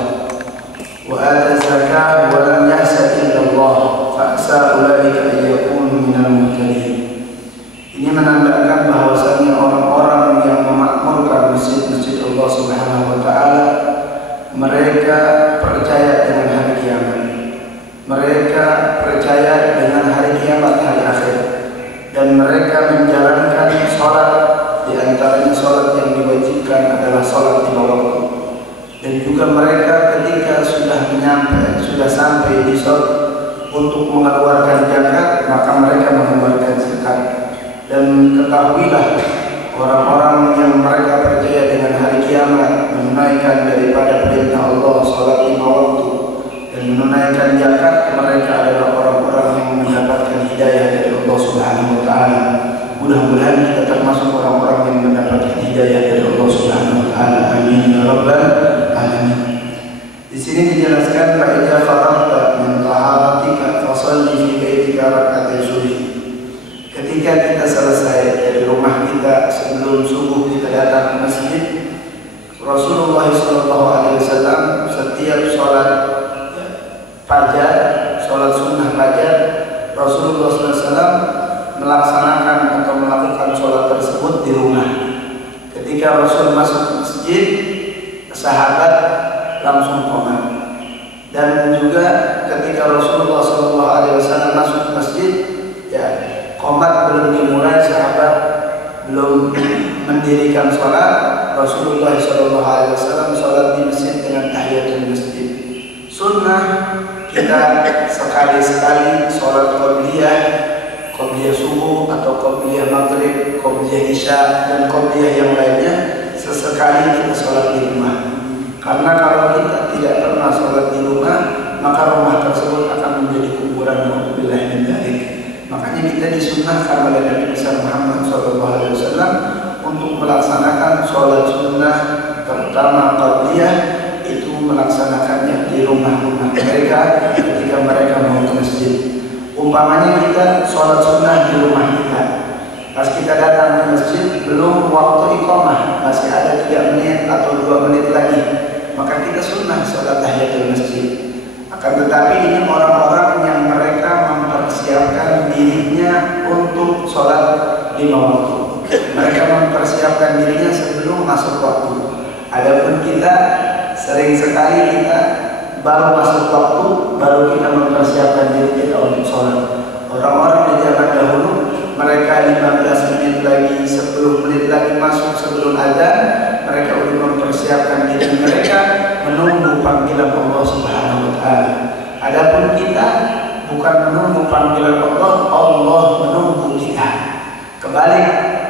wa ata zakah wa lam yahsad illa Allah fa asa ulaika an yakunu minal muhtadin. Ini menandakan bahwasanya orang-orang yang memakmurkan masjid-masjid Allah Subhanahu wa taala, mereka percaya dengan hari kiamat. Mereka percaya dengan hari kiamat, hari akhir, dan mereka menjalankan sholat. Di antaranya sholat yang diwajibkan adalah sholat lima waktu. Dan juga mereka ketika sudah sampai di sholat untuk mengeluarkan zakat, maka mereka mengeluarkan zakat. Dan ketahuilah, orang-orang yang mereka percaya dengan hari kiamat, menunaikan daripada perintah Allah sholat lima waktu dan menunaikan zakat, mereka adalah orang-orang yang mendapatkan hidayah dari Allah Subhanahu wa taala. Mudah-mudahan kita termasuk orang-orang yang mendapatkan hidayah dari Allah Subhanahu wa taala. Amin ya rabbal alamin. Di sini dijelaskan, fa idza faragta min taharatika fashalli fi baitika rak'atayn subhi. Ketika kita selesai dari rumah kita, sebelum subuh kita datang ke masjid, Rasulullah SAW setiap sholat fajar, sholat sunnah fajar, Rasulullah SAW melaksanakan atau melakukan sholat tersebut di rumah. Ketika Rasul masuk ke masjid, sahabat langsung qomat. Dan juga ketika Rasulullah SAW masuk ke masjid, ya, qomat belum dimulai, sahabat belum mendirikan sholat, Rasulullah SAW sholat di masjid dengan tahiyatul masjid. Sunnah kita sekali-sekali sholat qabliyah subuh atau qabliyah maghrib, qabliyah isya, dan qabliyah yang lainnya, sesekali kita sholat di rumah. Karena kalau kita tidak pernah sholat di rumah, maka rumah tersebut akan menjadi kuburan. Alhamdulillah min dzalik. Makanya kita disunnahkan oleh Nabi besar Muhammad SAW untuk melaksanakan sholat sunnah, terutama qabliyah, itu melaksanakannya di rumah-rumah mereka ketika mereka mau ke masjid. Umpamanya kita sholat sunnah di rumah kita, pas kita datang ke masjid belum waktu iqamah, masih ada 3 menit atau 2 menit lagi, maka kita sunnah sholat tahiyatul masjid. Akan tetapi ini orang-orang yang mereka mempersiapkan dirinya untuk sholat 5 waktu. Mereka mempersiapkan dirinya sebelum masuk waktu. Adapun kita sering sekali kita baru masuk waktu, baru kita mempersiapkan diri kita untuk sholat. Orang-orang di zaman dahulu, mereka 15 menit lagi, 10 menit lagi masuk sebelum azan, mereka sudah mempersiapkan diri mereka menunggu panggilan Allah Subhanahu wa taala. Adapun kita bukan menunggu panggilan Allah, Allah menunggu kita. Kebalik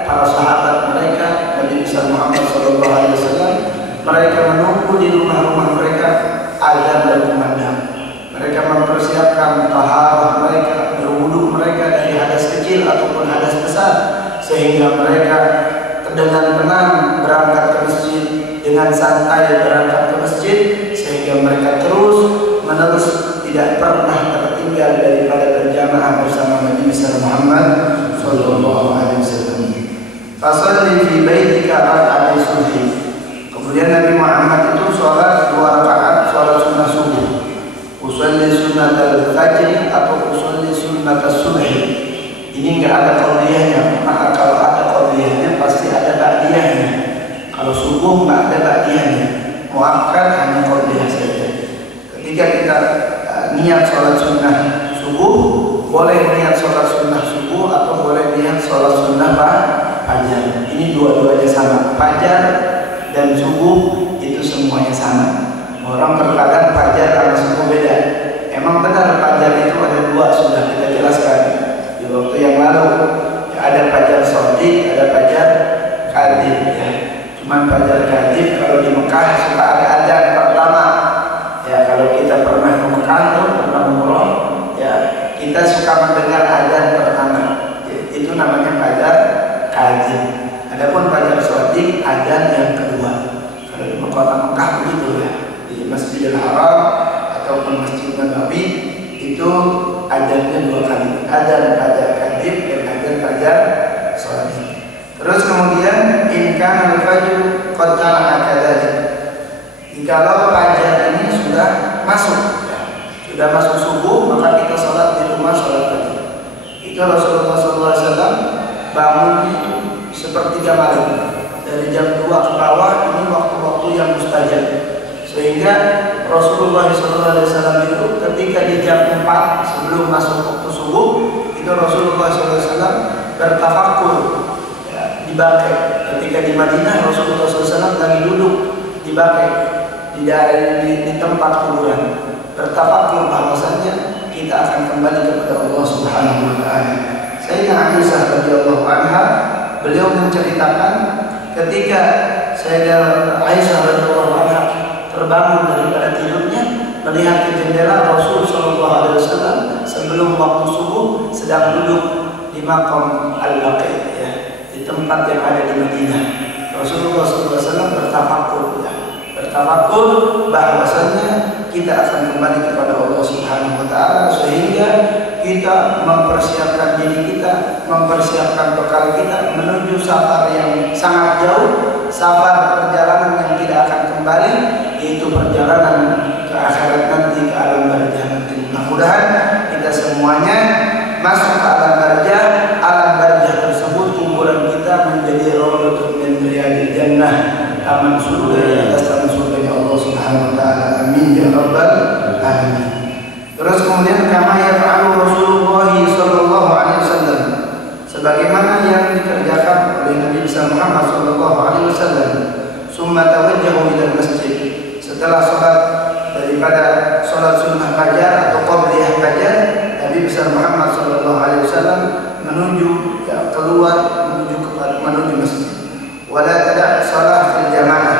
para sahabat mereka, Nabi Muhammad SAW, mereka menunggu di rumah-rumah mereka azan berkumandang. Mereka mempersiapkan taharah mereka, berwudu mereka dari hadas kecil ataupun hadas besar, sehingga mereka dengan tenang berangkat ke masjid, dengan santai berangkat ke masjid, sehingga mereka terus menerus tidak pernah tertinggal daripada berjamaah bersama Nabi Muhammad SAW. Fasalli fi baitika rak'atayn subhi. Kemudian Nabi Muhammad itu sholat 2 rakaat sholat sunnah subuh. Usolli sunnat al-fajr atau usolli sunnat as-subhi. Ini enggak ada qabliyahnya. Maka kalau ada qabliyahnya pasti ada ba'diyahnya. Kalau subuh enggak ada ba'diyahnya. Muakkad hanya qabliyah saja. Ketika kita niat sholat sunnah subuh, boleh niat sholat sunnah subuh, atau boleh niat sholat sunnah fajar. Ini dua-duanya sama. Fajar dan subuh itu semuanya sama. Orang terkadang fajar sama subuh beda. Emang benar fajar itu ada dua, sudah kita jelaskan di waktu yang lalu. Ada fajar shadiq, ada fajar kadzib. Ya. Cuman fajar kadzib kalau di Mekah suka ada adzan pertama. Ya, kalau kita pernah ke Mekah tuh, pernah umroh, ya kita suka mendengar adzan pertama. Itu namanya fajar kadzib. Adapun fajar shadiq adzan yang kedua. Kalau di kota Mekah begitu ya. Di Masjidil Haram ataupun Masjid Nabawi itu adzannya dua kali. Adzan fajar kadzib dan adzan fajar shadiq. Terus kemudian in kana al-fajr qad tala'a kadzalik. Jikalau fajar ini sudah masuk, ya, sudah masuk subuh, maka kita sholat di rumah sholat fajar. Itu Rasulullah SAW bangun itu sepertiga malam, dari jam 2 ke bawah. Ini waktu-waktu yang mustajab, sehingga Rasulullah SAW itu ketika di jam 4 sebelum masuk waktu subuh, itu Rasulullah SAW bertafakur, ya, di Baqi. Ketika di Madinah Rasulullah SAW lagi duduk di Baqi, di tempat kuburan, bertafakur bahwasanya kita akan kembali kepada Allah Subhanahu wa taala. Sayyidina Aisyah radhiyallahu anha, beliau menceritakan ketika Sayyidina Aisyah radhiyallahu anha terbangun daripada tidurnya, melihat ke jendela Rasul sallallahu alaihi wasallam sebelum waktu subuh sedang duduk di makam Al-Baqi, ya, di tempat yang ada di Madinah. Rasulullah sallallahu alaihi wasallam bertafakur, ya, bertafakur bahwasanya kita akan kembali kepada Allah Subhanahu wa taala, sehingga kita mempersiapkan diri kita, mempersiapkan bekal kita menuju safar yang sangat jauh, safar perjalanan yang tidak akan kembali, yaitu perjalanan ke akhirat nanti, ke alam barzah nanti. Mudah-mudahan kita semuanya masuk ke alam barzah. Alam barzah tersebut kuburan kita menjadi rawdatun min riyadil jannah, taman surga di atas taman surganya Allah Subhanahu wa taala. Amin ya rabbal alamin. Terus kemudian kama yaf'alu Rasulullah sallallahu alaihi wasallam, sebagaimana yang dikerjakan oleh Nabi Muhammad sallallahu alaihi wasallam. Summa tawajjahu ila masjid, setelah sholat daripada sholat sunnah fajar atau qabliyah fajar, Nabi Muhammad sallallahu alaihi wasallam menuju, ya, keluar menuju masjid. Wala tada' salat fil jamaah,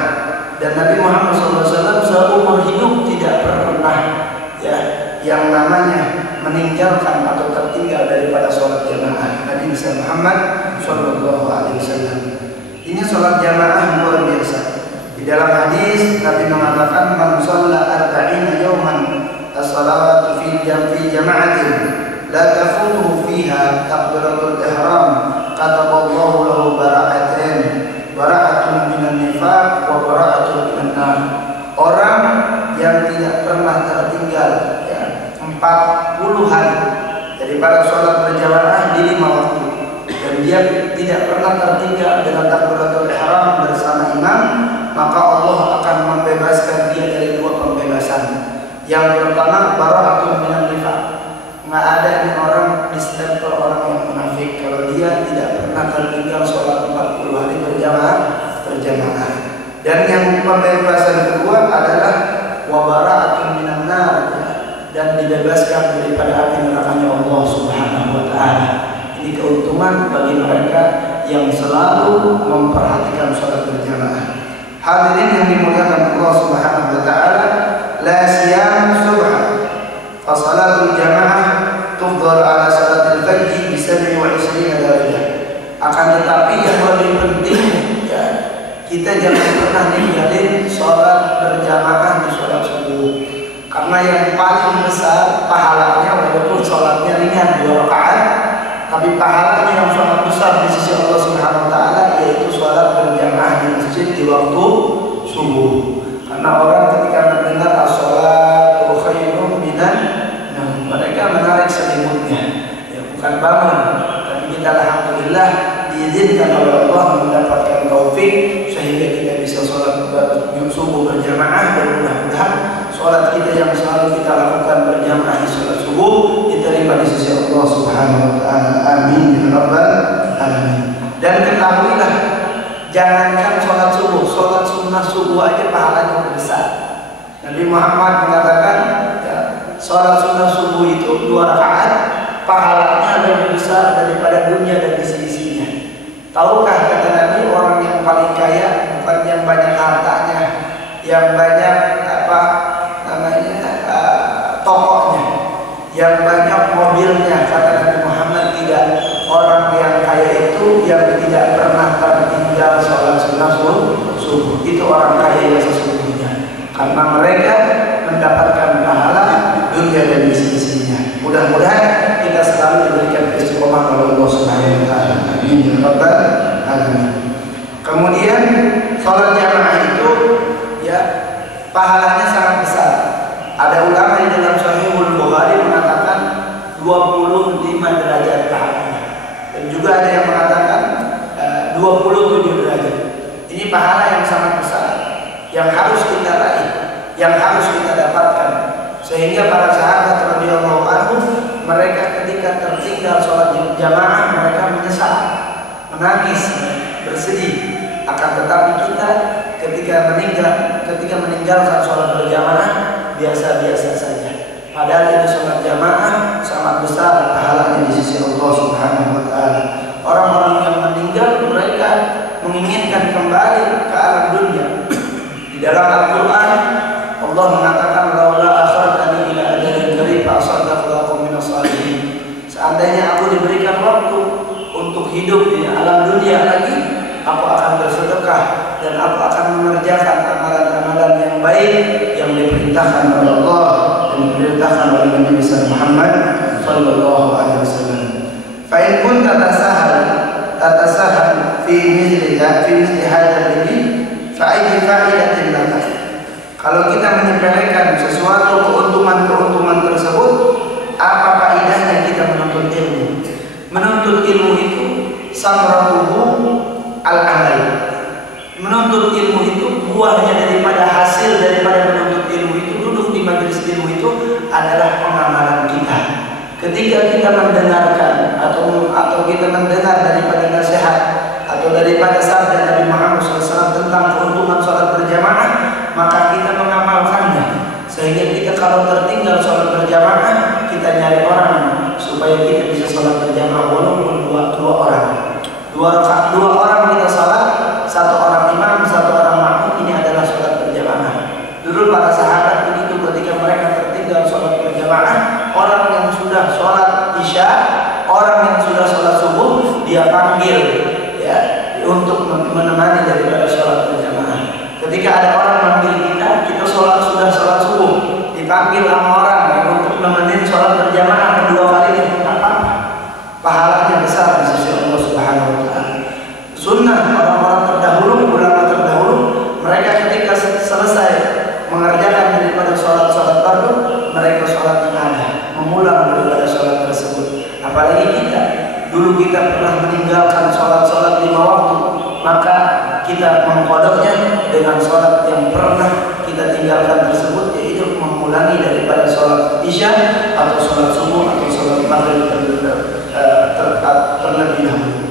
dan Nabi Muhammad SAW seumur hidup tidak pernah, ya, yang namanya meninggalkan atau tertinggal daripada sholat jamaah. Nabi Muhammad SAW. Ini sholat jamaah luar biasa. Di dalam hadis Nabi mengatakan man shalla arba'ina yawman as-salawatu fi jama'atin la tafutuhu fiha takbiratul ihram kataballahu lahu bara'atin, bara'atun minan nifaq wa bara'atun minan nar. Orang yang tidak pernah tertinggal, ya, 40 hari daripada sholat berjamaah di 5 waktu, dan dia tidak pernah tertinggal dengan takbiratul ihram bersama imam, maka Allah akan membebaskan dia dari 2 pembebasan. Yang pertama, bara'atun minan nifaq. Nggak ada ini orang distempel orang yang munafik kalau dia tidak pernah tertinggal sholat 40 hari berjamaah. Dan yang pembebasan kedua adalah wabara'atun minan nar, dan dibebaskan daripada api nerakanya Allah Subhanahu wa taala. Ini keuntungan bagi mereka yang selalu memperhatikan sholat berjamaah. Hadirin yang dimuliakan Allah Subhanahu wa taala, la siyam subha fa salatul jamaah tufdhal ala salatil fajr bi 27 darajah. Akan tetapi yang lebih penting, ya, kita jangan pernah ninggalin sholat berjamaah di sholat subuh, karena yang paling besar pahalanya, walaupun sholatnya ringan 2 rakaat, tapi pahalanya yang sangat besar di sisi Allah Subhanahu wa taala, yaitu sholat berjamaah di masjid di waktu subuh. Karena orang ketika mendengar as-sholatu khairun minan naum, mereka menarik selimutnya, ya, bukan bangun. Tapi kita alhamdulillah diizinkan oleh Allah mendapatkan taufik sehingga kita bisa sholat subuh berjamaah, dan mudah-mudahan sholat kita yang selalu kita lakukan berjamaah di sholat subuh diterima di sisi Allah Subhanahu wa Ta'ala. Amin ya rabbal alamin. Dan ketahuilah, jangankan sholat sunnah subuh aja pahalanya besar. Nabi Muhammad mengatakan, ya, sholat sunnah subuh itu 2 rakaat pahalanya lebih besar daripada dunia dan isi-isinya. Tahukah, kata Nabi, orang yang paling kaya bukan yang banyak hartanya, yang banyak tokohnya, yang banyak mobilnya. Kata Nabi Muhammad, tidak. Orang yang kaya itu yang tidak pernah tertinggal sholat sunnah subuh. Itu orang kaya yang sesungguhnya, karena mereka mendapatkan pahala dunia dan isi-isinya. Mudah-mudahan kita selalu diberikan istiqomah oleh Allah Subhanahu wa Ta'ala. Amin ya rabbal alamin. Kemudian sholat jamaah itu, ya, pahalanya sangat besar. Ada ulama di dalam Sahihul Bukhari mengatakan 25 derajat pahalanya. Dan juga ada yang mengatakan 27 derajat. Ini pahala yang sangat besar, yang harus kita raih, yang harus kita dapatkan. Sehingga para sahabat radhiyallahu anhum, mereka ketika tertinggal sholat jamaah, mereka menyesal, menangis, bersedih. Akan tetapi kita ketika meninggalkan sholat berjamaah biasa-biasa saja. Padahal itu sholat jamaah sangat besar pahalanya di sisi Allah Subhanahu wa Ta'ala. Orang-orang yang meninggal, mereka menginginkan kembali ke alam dunia. Di dalam Al-Quran Allah mengatakan, laula akhartani ila ajalin qarib fa asaddaqu wa aqum minas shalihin. Seandainya aku diberikan waktu untuk hidup di alam dunia lagi, aku akan bersedekah dan aku akan mengerjakan amalan-amalan yang baik yang diperintahkan oleh Allah dan diperintahkan oleh Nabi besar Muhammad sallallahu alaihi wasallam. Fa in kunta tatasahal fi mithli hadzal din fa ayyi fa'idatin laka. Kalau kita menyepelekan sesuatu keuntungan tersebut, apa faedahnya kita menuntut ilmu? Menuntut ilmu itu samratuhu al-amal. Menuntut ilmu itu buahnya daripada hasil daripada menuntut ilmu itu, duduk di majelis ilmu itu adalah pengamalan kita. Ketika kita mendengarkan atau kita mendengar daripada nasihat atau daripada sabda Nabi Muhammad SAW tentang keuntungan sholat berjamaah, maka kita mengamalkannya. Sehingga kita kalau tertinggal sholat berjamaah, kita nyari orang supaya kita bisa sholat berjamaah walaupun dua orang. Dua orang kita sholat, 1 orang imam, 1 orang makmum. Ini adalah sholat berjamaah. Dulu para sahabat begitu, ketika mereka tertinggal sholat berjamaah, orang yang sudah sholat isya, orang yang sudah sholat subuh, dia panggil, ya, untuk menemani daripada sholat berjamaah. Ketika ada orang manggil kita sudah sholat subuh, dipanggil sama orang untuk nemenin sholat berjamaah kedua kalinya, apa? Pahalanya besar di sisi Allah Subhanahu wa Ta'ala. Sunnah orang-orang terdahulu, ulama terdahulu, mereka ketika selesai mengerjakan daripada sholat-sholat fardu, mereka sholat ibadah, mengulang daripada sholat tersebut. Apalagi kita, dulu kita pernah meninggalkan sholat-sholat 5 waktu, maka kita mengkodoknya dengan sholat yang pernah kita tinggalkan tersebut, yaitu mengulangi daripada sholat isya atau sholat subuh atau sholat maghrib terlebih dahulu,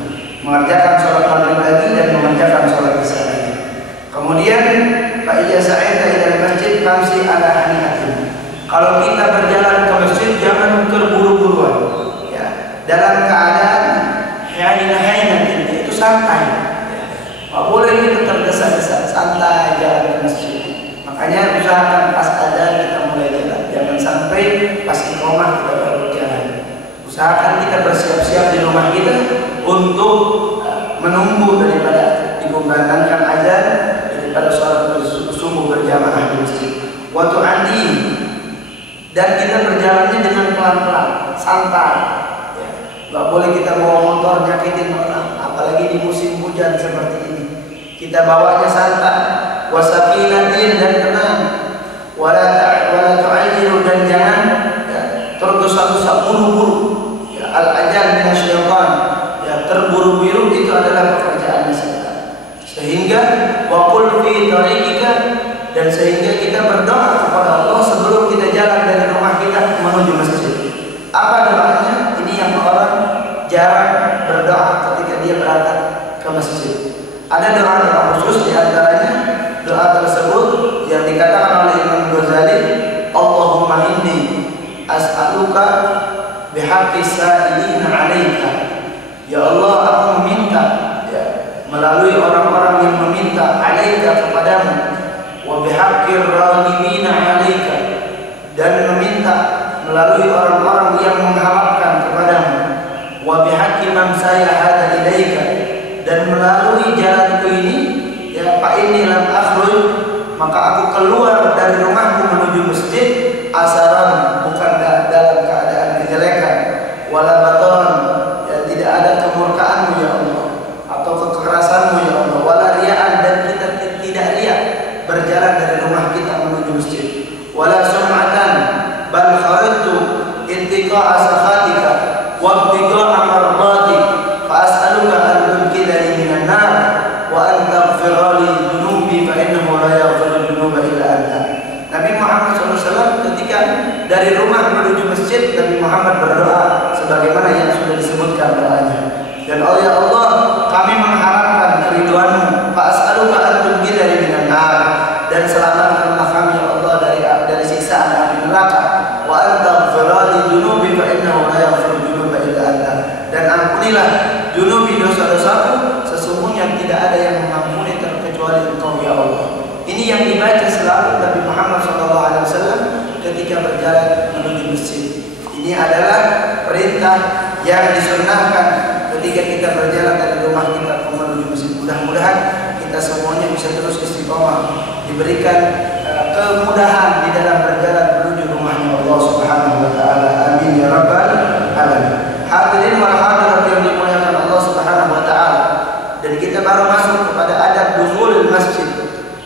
mengerjakan sholat maghrib lagi dan mengerjakan sholat isya lagi. Kemudian fa idza sa'aita ila masjid famsi ala haniatin. Kalau kita berjalan ke masjid, jangan terburu-buruan, ya, dalam keadaan haina-haina, itu santai, ya. Nggak boleh kita tergesa-gesa, santai jalan ke masjid. Makanya usahakan pas ada kita mulai jalan, jangan sampai pas iqamah kita baru jalan. Usahakan kita bersiap-siap di rumah kita untuk menunggu daripada dikumandangkan azan, daripada sholat subuh berjamaah di masjid. Waktu andi, dan kita berjalannya dengan pelan-pelan, santai, ya. Nggak boleh kita bawa motor nyakitin orang, apalagi di musim hujan seperti ini. Kita bawanya santai, wasakinatin, dan tenang, wala tu'ajilu, dan jangan, ya, tergesa-gesa buru-buru, ya, al-ajal minasyaitan, ya, terburu-buru itu dan sehingga kita berdoa kepada Allah sebelum kita jalan dari rumah kita menuju masjid. Apa doanya? Ini yang orang jarang berdoa ketika dia berangkat ke masjid. Ada doa-doa khusus, di antaranya doa tersebut yang dikatakan oleh Imam Ghazali, Allahumma inni as'aluka bihaqqi sa'ilina 'alaika. Ya Allah, aku meminta melalui orang-orang yang meminta 'alaika kepadamu, wa bihaqqir raghibina 'alaika, dan meminta melalui orang-orang yang mengharapkan kepadamu, wa bihaqqi man sayahada ilaika, dan melalui jalanku ini ya fa inni lam akhruj, maka aku keluar dari rumahku menuju masjid asaran, bukan dalam keadaan kejelekan, wala bataran, ya tidak ada kemurkaanmu ya Allah atau kekerasanmu ya Allah, wala riya'an, dan kita tidak riya berjalan dari rumah kita menuju masjid, wala sum'atan, bal kharajtu intiqa'a sakhatika wa ibtiqa'a mardatik, fa as'aluka an tunqidhani minan nar wa an taghfira li dhunubi fa innahu la yaghfiru dhunuba illa anta. Nabi Muhammad SAW ketika dari rumah menuju masjid, Nabi Muhammad berdoa sebagaimana yang sudah disebutkan doanya. Dan oh ya Allah, kami mengharapkan keridhaan-Mu, fa as'aluka an tunqidhani minan nar, dan selamatkanlah kami ya Allah dari siksaan api neraka, wa an taghfira li dhunubi fa innahu la yaghfiru dhunuba illa anta, dan ampunilah dhunubi, dosa-dosaku, sesungguhnya tidak ada yang mengampuni terkecuali Engkau ya Allah. Ini yang dibaca selalu Nabi Muhammad SAW ketika berjalan menuju masjid. Ini adalah perintah yang disunnahkan ketika kita berjalan dari rumah kita menuju masjid. Mudah-mudahan kita semuanya bisa terus istiqomah, diberikan kemudahan di dalam berjalan menuju rumahnya Allah Subhanahu wa taala. Amin ya rabbal alamin. Hadirin wal hadirat yang dimuliakan Allah Subhanahu wa taala. Dan kita baru masuk kepada adab dukhul masjid.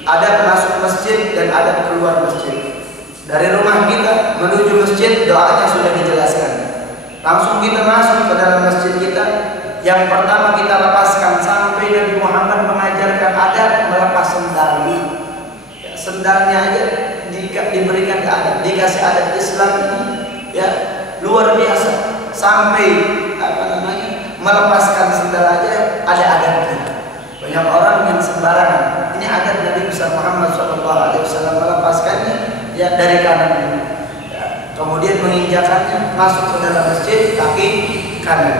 Adab masuk masjid dan adab keluar masjid. Dari rumah kita menuju masjid, doanya sudah dijelaskan. Langsung kita masuk ke dalam masjid kita. Yang pertama kita lepaskan, sampai Nabi Muhammad mengajarkan adab melepas sendal. Ya, sendalnya aja diberikan ke adab, dikasih adab Islam ini ya luar biasa. Sampai melepaskan sendal aja ada adabnya. Banyak orang yang sembarangan. Ini adab Nabi besar Muhammad SAW melepaskannya ya dari kanan ya, kemudian menginjakannya masuk ke dalam masjid kaki kanan.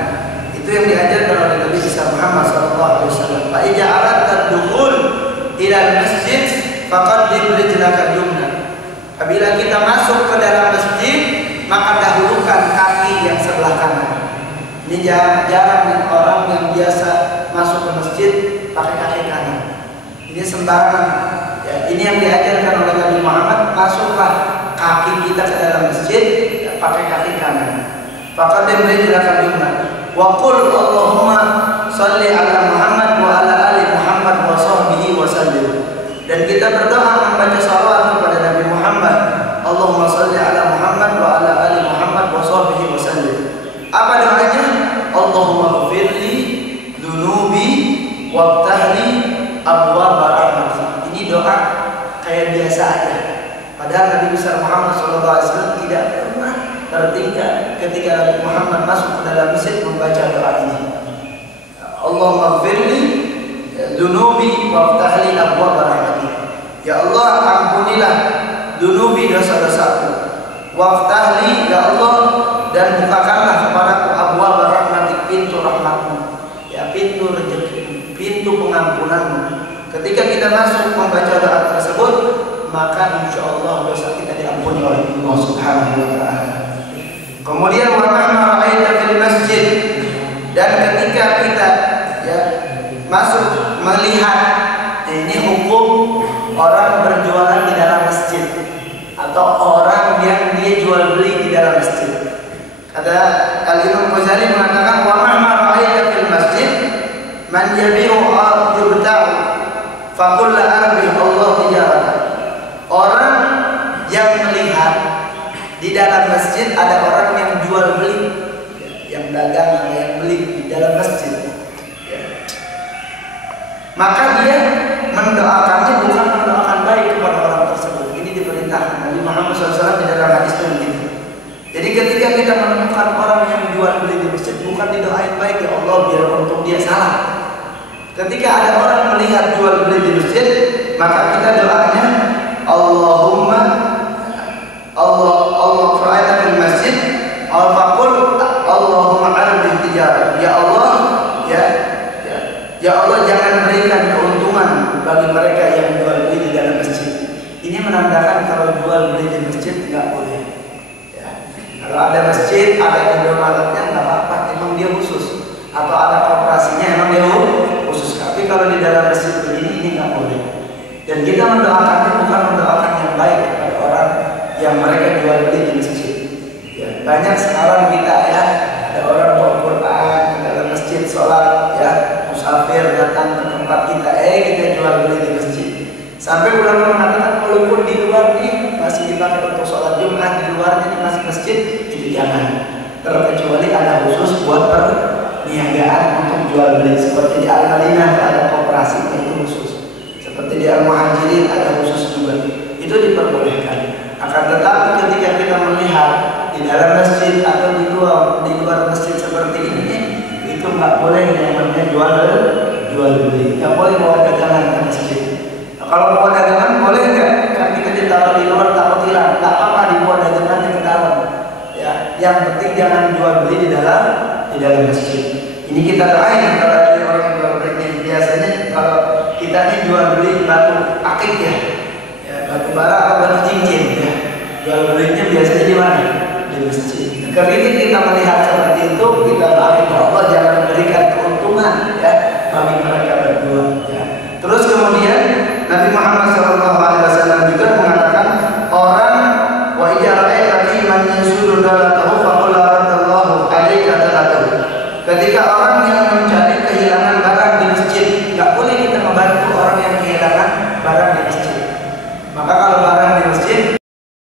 Itu yang diajarkan oleh Nabi besar Muhammad SAW. Fa idza aradta dukhul ila masjid faqaddim rijlaka yumna. Apabila kita masuk ke dalam masjid, maka dahulukan kaki yang sebelah kanan. Ini jarang orang yang biasa masuk ke masjid pakai kaki kanan. Ini sembarangan. Ya, ini yang diajarkan oleh Nabi Muhammad, masuklah kaki kita ke dalam masjid ya, pakai kaki kanan. Faqaddim rijlaka yumna wa qul Allahumma shalli ala Muhammad wa ala ali Muhammad wa sahbihi wa sallim. Dan kita berdoa membaca salawat kepada Nabi Muhammad, Allahumma shalli ala Muhammad wa ala ali Muhammad wa sahbihi wa sallim. Apa doanya? Allahumma ghfirli dhunubi wabtahli abwaaba rahmatik. Ini doa kayak biasa aja. Padahal Nabi besar Muhammad SAW tidak pernah tertinggal ketika Nabi Muhammad masuk ke dalam masjid membaca doa ini. Allahumma ghfirli dhunubi wabtahli abwaaba rahmatik. Ya Allah, ampunilah dhunubi, dosa-dosaku. Waftahli ya Allah, dan bukakanlah kepadaku abwaaba rahmatik, pintu rahmatmu. Ya, pintu rezeki, pintu pengampunanmu. Ketika kita masuk membaca doa tersebut, maka insya Allah dosa kita diampuni oleh Allah Subhanahu wa taala. Kemudian wa mahma ra'aita fil masjid, dan ketika kita ya masuk melihat, ini hukum orang berjualan di dalam masjid atau orang yang dia jual beli di dalam masjid. Kata Al-Imam Ghazali mengatakan wa mahma ra'aita fil masjid man yabi'u yubta'u fa qul la arbi Allah tijarata. Orang yang melihat di dalam masjid ada orang yang jual beli, yang dagang, ada yang beli di dalam masjid, maka dia mendoakannya bukan mendoakan baik kepada orang Muhammad SAW di dalam hadis itu begitu. Jadi ketika kita menemukan orang yang jual beli di masjid, bukan didoain baik ya Allah biar untung dia salah. Ketika ada orang melihat jual beli di masjid, maka kita doanya Allahumma Allah fa'ala fil masjid al-faqul Allahumma arbi tijarah. Ya Allah, ya Allah jangan berikan keuntungan bagi mereka yang jual beli di dalam masjid. Ini menandakan kalau jual beli di masjid nggak boleh. Ya. Kalau ada masjid, ada Indomaretnya nggak apa-apa, emang dia khusus. Atau ada koperasinya, emang dia khusus. Tapi kalau di dalam masjid begini, ini nggak boleh. Dan kita mendoakannya bukan mendoakan yang baik kepada orang yang mereka jual beli di masjid. Ya, banyak sekarang kita ya, ada orang bawa Quran di dalam masjid, sholat, ya, musafir datang ke tempat kita, kita jual beli di masjid. Sampai ulama mengatakan walaupun di luar nih masih dipakai untuk sholat Jumat, di luarnya ini masih masjid, itu jangan. Terkecuali ada khusus buat perniagaan untuk jual beli, seperti di Al-Madinah ada koperasi itu khusus. Seperti di Al-Muhajirin ada khusus juga, itu diperbolehkan. Akan tetapi ketika kita melihat di dalam masjid atau di luar masjid seperti ini, itu nggak boleh yang namanya jual beli. Nggak boleh bawa dagangan ke masjid. Nah, kalau bawa dagangan boleh nggak? Kan kita ditaruh di luar takut hilang. Nggak apa-apa dibawa dagangan ke dalam. Ya, yang penting jangan jual beli di dalam masjid. Ini kita doain kalau ada orang jual beli. Biasanya kalau kita ini jual beli batu akik ya, batu bara atau batu cincin ya. Jual belinya biasanya di mana? Di masjid. Nah, ketika kita melihat seperti itu, kita doain ya Allah jangan memberikan keuntungan ya bagi mereka berdua. Ya. Terus kemudian Nabi Muhammad SAW juga mengatakan orang wa ijara'i man yasudu dalam